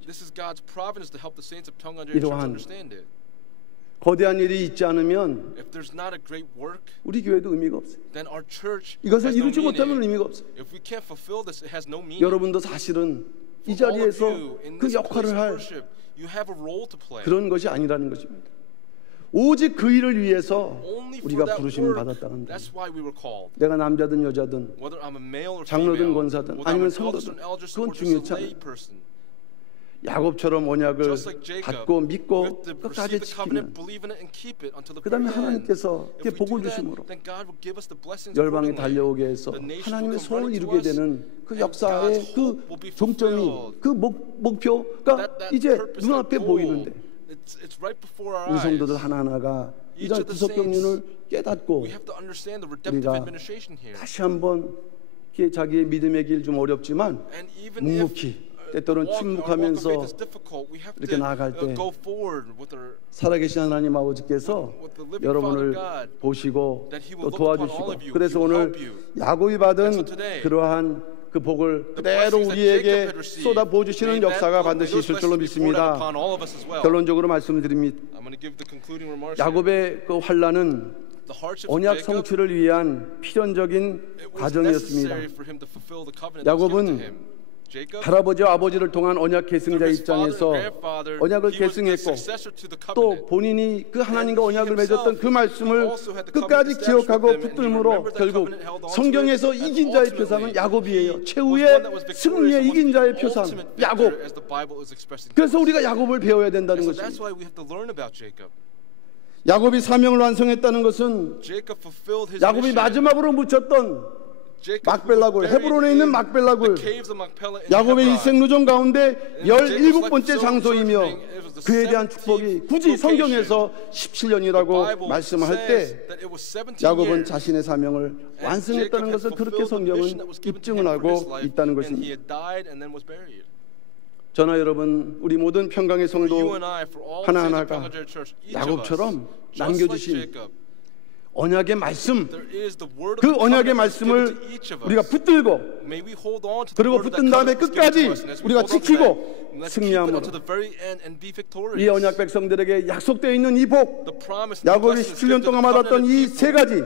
이러한 거대한 일이 있지 않으면 우리 교회도 의미가 없어요. 이것을 이루지 못하면 의미가 없어요. 여러분도 사실은 이 자리에서 그 역할을 할 그런 것이 아니라는 것입니다. 오직 그 일을 위해서 우리가 부르심을 받았다는 거예요. 내가 남자든 여자든 장로든 권사든 아니면 성도든 그건 중요치 않아요. 야곱처럼 언약을 받고 믿고 끝까지 지키면 그 다음에 하나님께서 복을 주심으로 열방에 달려오게 해서 하나님의 소원을 이루게 되는 그 역사의 그 종점이 그 목표가 이제 눈앞에 보이는데 우리 성도들 하나하나가 이런 구속경륜을 깨닫고 우리가 다시 한번 자기의 믿음의 길 좀 어렵지만 묵묵히 때때로는 침묵하면서 이렇게 나아갈 때 살아계신 하나님 아버지께서 여러분을 보시고 또 도와주시고 그래서 오늘 야곱이 받은 그러한 그 복을 그대로 우리에게 쏟아 부어주시는 역사가 반드시 있을 줄로 믿습니다. 결론적으로 말씀을 드립니다. 야곱의 그 환난은 언약 성취를 위한 필연적인 과정이었습니다. 야곱은 할아버지와 아버지를 통한 언약 계승자 입장에서 언약을 계승했고 또 본인이 그 하나님과 언약을 맺었던 그 말씀을 끝까지 기억하고 붙들므로 결국 성경에서 이긴 자의 표상은 야곱이에요. 최후의 승리의 이긴 자의 표상 야곱. 그래서 우리가 야곱을 배워야 된다는 것입니다. 야곱이 사명을 완성했다는 것은 야곱이 마지막으로 묻혔던 막벨라굴, 헤브론에 있는 막벨라굴, 야곱의 일생 누정 가운데 17번째 장소이며 그에 대한 축복이 굳이 성경에서 17년이라고 말씀할 때 야곱은 자신의 사명을 완성했다는 것을 그렇게 성경은 입증을 하고 있다는 것입니다. 저나 여러분, 우리 모든 평강의 성도 하나하나가 야곱처럼 남겨주신 언약의 말씀, 그 언약의 말씀을 우리가 붙들고, 그리고 붙든 다음에 끝까지 우리가 지키고 승리함으로 이 언약 백성들에게 약속되어 있는 이 복, 야곱이 17년 동안 받았던 이 세 가지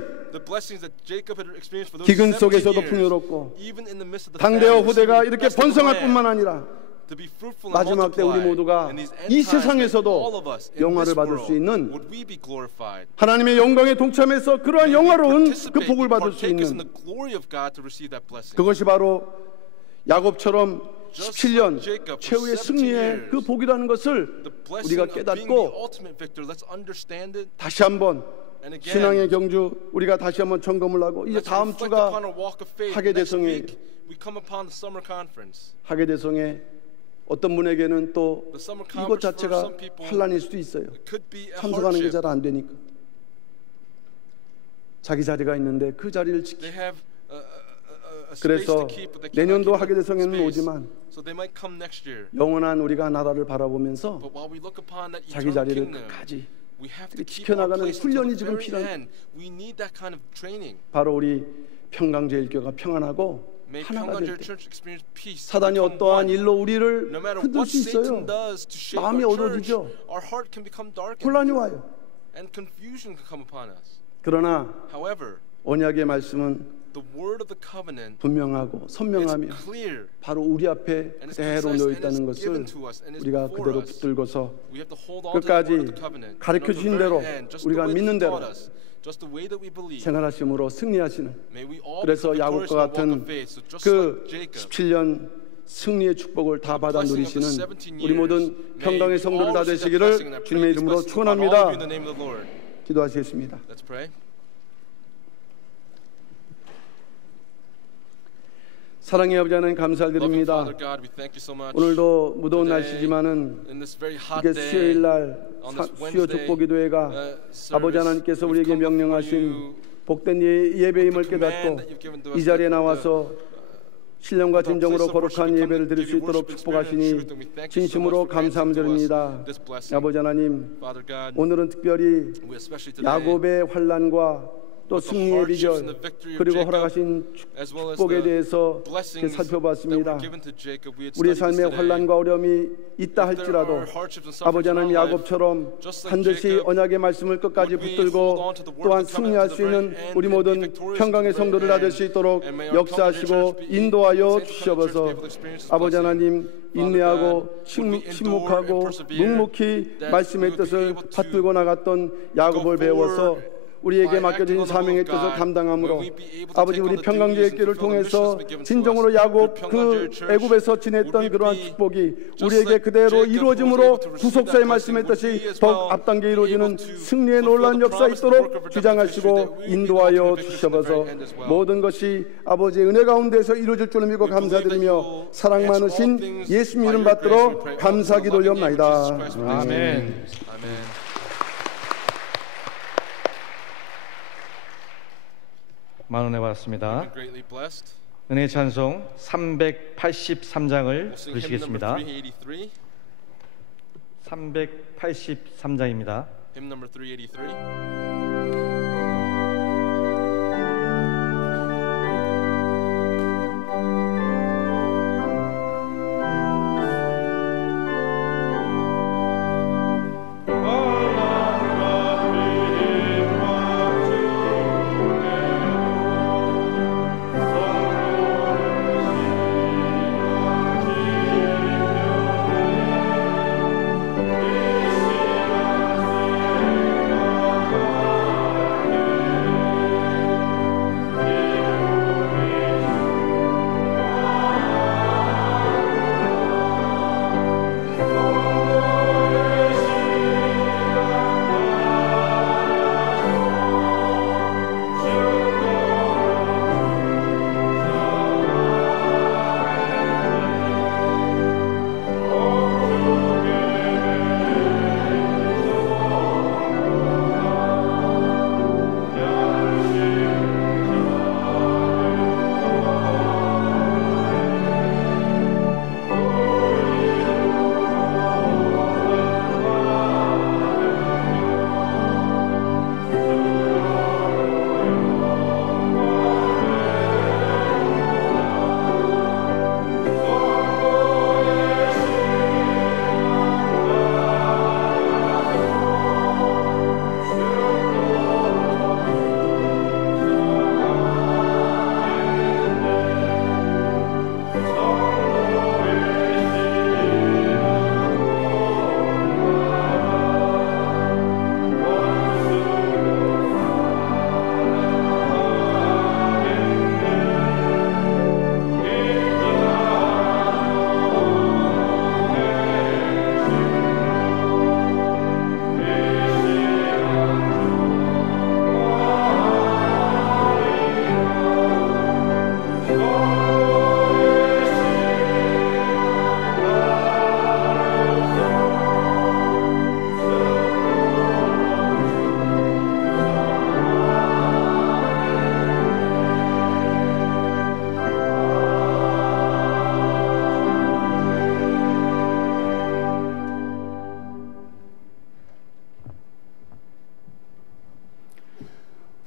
기근 속에서도 풍요롭고 당대와 후대가 이렇게 번성할 뿐만 아니라 마지막 때 우리 모두가 이 세상에서도 영화를 받을 수 있는, 하나님의 영광에 동참해서 그러한 영화로운 그 복을 받을 수 있는, 그것이 바로 야곱처럼 17년 최후의 승리의 그 복이라는 것을 우리가 깨닫고 다시 한번 신앙의 경주 우리가 다시 한번 점검을 하고, 이제 다음 주가 하계대성에 어떤 분에게는 또 이것 자체가 환란일 수도 있어요. 참석하는 게 잘 안 되니까. 자기 자리가 있는데 그 자리를 지키고, 그래서 내년도 하계대성에는 오지만 영원한 우리가 나라를 바라보면서 자기 자리를 끝까지 지켜나가는 훈련이 지금 필요한, 바로 우리 평강제일교회가 평안하고 하나가 될 때 사단이 어떠한 일로 우리를 흔들 수 있어요. 마음이 어두워지죠. 혼란이 와요. 그러나 언약의 말씀은 분명하고 선명하며 바로 우리 앞에 그대로 놓여 있다는 것을 우리가 그대로 붙들고서 끝까지 가르쳐 주신 대로 우리가 믿는 대로 생활하심으로 승리하시는, 그래서 야곱과 같은 그 17년 승리의 축복을 다 받아 누리시는 우리 모든 평강의 성도들 다 되시기를 주님의 이름으로 축원합니다. 기도하시겠습니다. 사랑의 아버지 하나님, 감사드립니다. 오늘도 무더운 날씨지만은 이게 수요일 날 수요 족보기도회가 아버지 하나님께서 우리에게 명령하신 복된 예배임을 깨닫고 이 자리에 나와서 신령과 진정으로 거룩한 예배를 드릴 수 있도록 축복하시니 진심으로 감사드립니다. 아버지 하나님, 오늘은 특별히 야곱의 환난과 또 승리의 비결, 그리고 허락하신 축복에 대해서 살펴봤습니다. 우리의 삶에 환난과 어려움이 있다 할지라도 아버지 하나님, 야곱처럼 반드시 언약의 말씀을 끝까지 붙들고 또한 승리할 수 있는 우리 모든 평강의 성도를 다 될 수 있도록 역사하시고 인도하여 주시옵소서. 아버지 하나님, 인내하고 침묵하고 묵묵히 말씀의 뜻을 받들고 나갔던 야곱을 배워서 우리에게 맡겨진 사명의 뜻을 감당함으로 아버지, 우리 평강제일교회를 통해서 진정으로 야곱 그 애굽에서 지냈던 그러한 축복이 우리에게 그대로 이루어짐으로 구속사의 말씀의 뜻이 더욱 앞당겨 이루어지는 승리의 놀라운 역사 있도록 주장하시고 인도하여 주시옵소서. 모든 것이 아버지의 은혜 가운데서 이루어질 줄을 믿고 감사드리며 사랑 많으신 예수님 이름 받들어 감사기 돌려옵나이다. 아멘. 만원에 받았습니다. 은혜 찬송 383장을 부르시겠습니다. 383장입니다.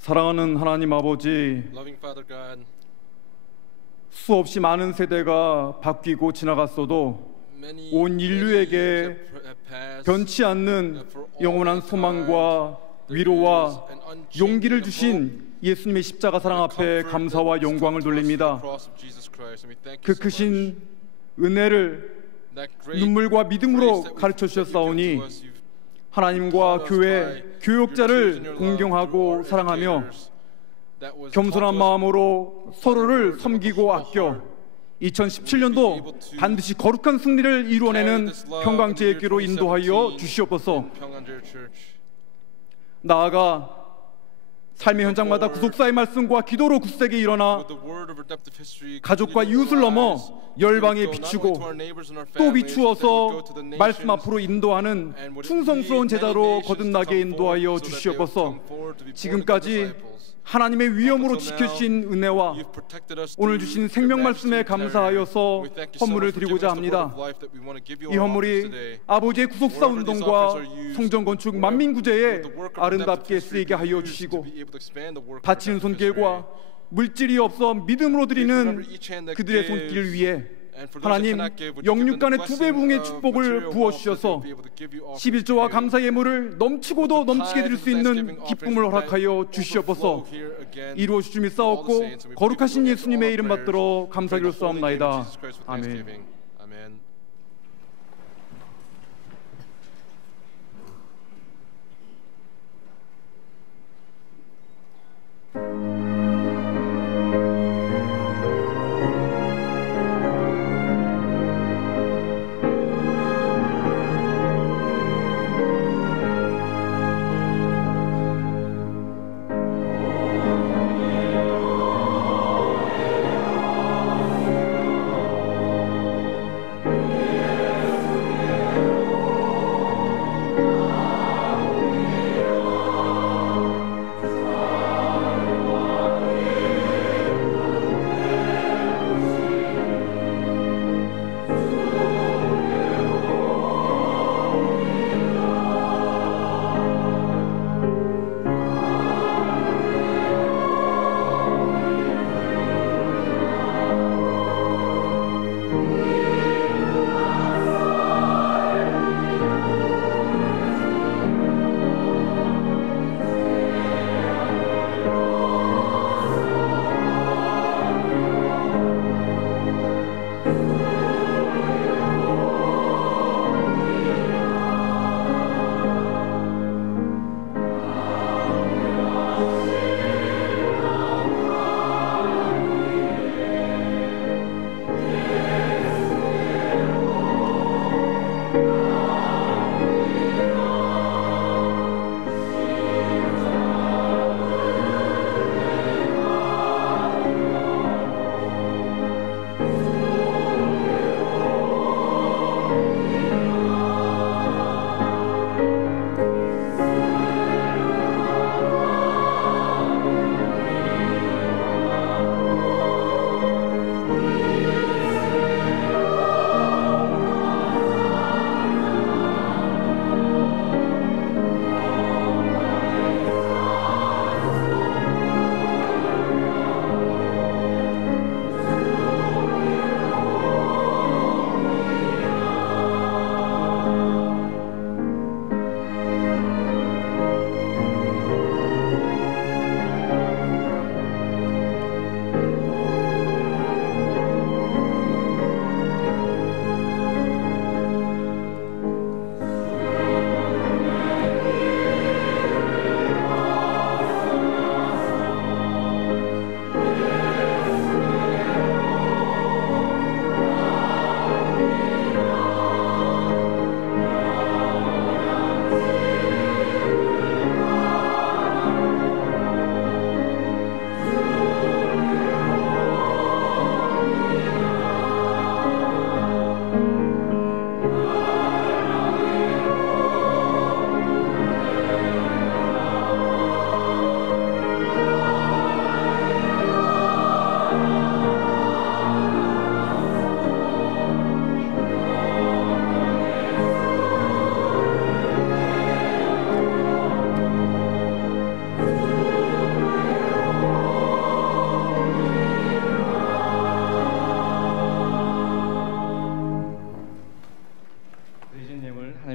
사랑하는 하나님 아버지, Loving Father God, 수없이 많은 세대가 바뀌고 지나갔어도 many 온 인류에게 have passed, 변치 않는 영원한 소망과 위로와 용기를 주신 예수님의 십자가 사랑 앞에 감사와 영광을 돌립니다. 그 크신 은혜를 눈물과 믿음으로 가르쳐 주셨사오니 하나님과 교회, 교역자를 공경하고 사랑하며 겸손한 마음으로 서로를 섬기고 아껴 2017년도 반드시 거룩한 승리를 이루어내는 평강제의 길로 인도하여 주시옵소서. 나아가 삶의 현장마다 구속사의 말씀과 기도로 굳세게 일어나 가족과 이웃을 넘어 열방에 비추고 또 비추어서 말씀 앞으로 인도하는 충성스러운 제자로 거듭나게 인도하여 주시옵소서. 지금까지 하나님의 위엄으로 지켜주신 은혜와 오늘 주신 생명 말씀에 감사하여서 헌물을 드리고자 합니다. 이 헌물이 아버지의 구속사 운동과 성전 건축 만민구제에 아름답게 쓰이게 하여 주시고 다치는 손길과 물질이 없어 믿음으로 드리는 그들의 손길을 위해 하나님 영육간의 두 배 부흥의 축복을 부어주셔서 11조와 감사 예물을 넘치고도 넘치게 드릴 수 있는 기쁨을 허락하여 주시옵소서. 이루어 주심이 싸웠고 거룩하신 예수님의 이름 받들어 감사기로 싸움나이다. 아멘.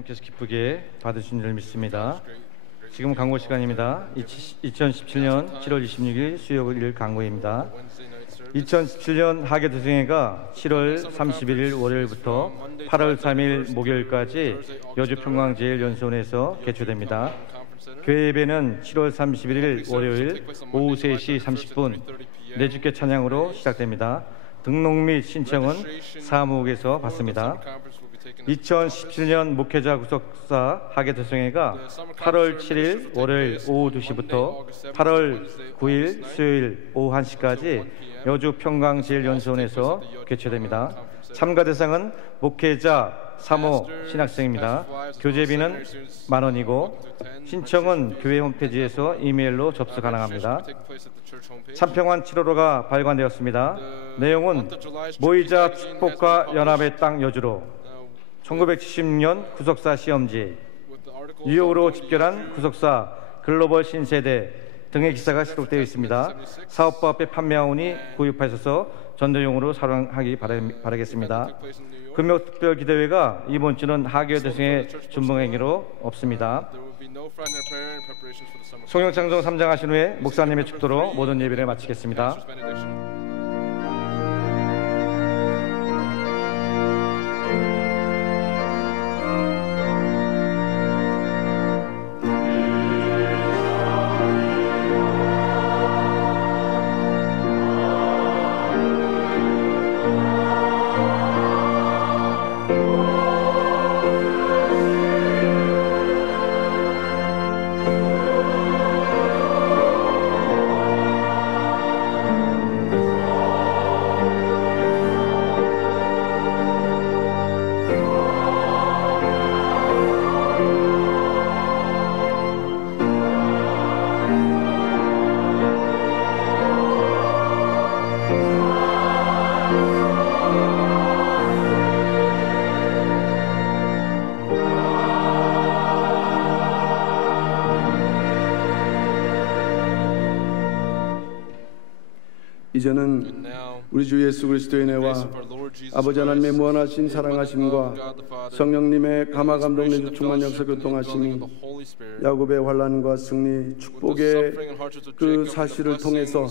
하나님께서 기쁘게 받으신 줄 믿습니다. 지금 광고 시간입니다. 2017년 7월 26일 수요일 광고입니다. 2017년 하계대성회가 7월 31일 월요일부터 8월 3일 목요일까지 여주평강제일연수원에서 개최됩니다. 교회 예배는 7월 31일 월요일 오후 3시 30분 내주께 찬양으로 시작됩니다. 등록 및 신청은 사무국에서 받습니다. 2017년 목회자 구속사 하계대성회가 8월 7일 월요일 오후 2시부터 8월 9일 수요일 오후 1시까지 여주 평강제일연수원에서 개최됩니다. 참가 대상은 목회자, 사모, 신학생입니다. 교재비는 만원이고 신청은 교회 홈페이지에서 이메일로 접수 가능합니다. 참평원 7호로가 발관되었습니다. 내용은 모이자 축복과 연합의 땅 여주로 1976년 구속사 시험지, 뉴욕으로 집결한 구속사 글로벌 신세대 등의 기사가 수록되어 있습니다. 사업부 앞에 판매하오니 구입하셔서 전도용으로 사용하기 바라겠습니다. 금요특별기도회가 이번 주는 하계대성회 준봉행위로 없습니다. 송영창종 3장 하신 후에 목사님의 축도로 모든 예배를 마치겠습니다. 이제는 우리 주 예수 그리스도의 은혜와 아버지 하나님의 무한하신 사랑하심과 성령님의 감화 감동 내주 충만 역사 교통하심이 야곱의 환난과 승리 축복의 그 사실을 통해서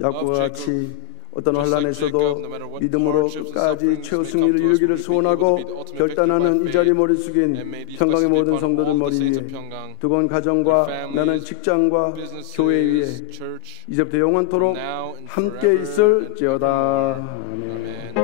야곱과 같이 어떤 환난에서도 믿음으로 끝까지 최후 승리를 이루기를 소원하고 결단하는 이 자리 머리 숙인 평강의 모든 성도들 머리 위에 두건 가정과 나는 직장과 교회 위에 이제부터 영원토록 함께 있을지어다. 아멘.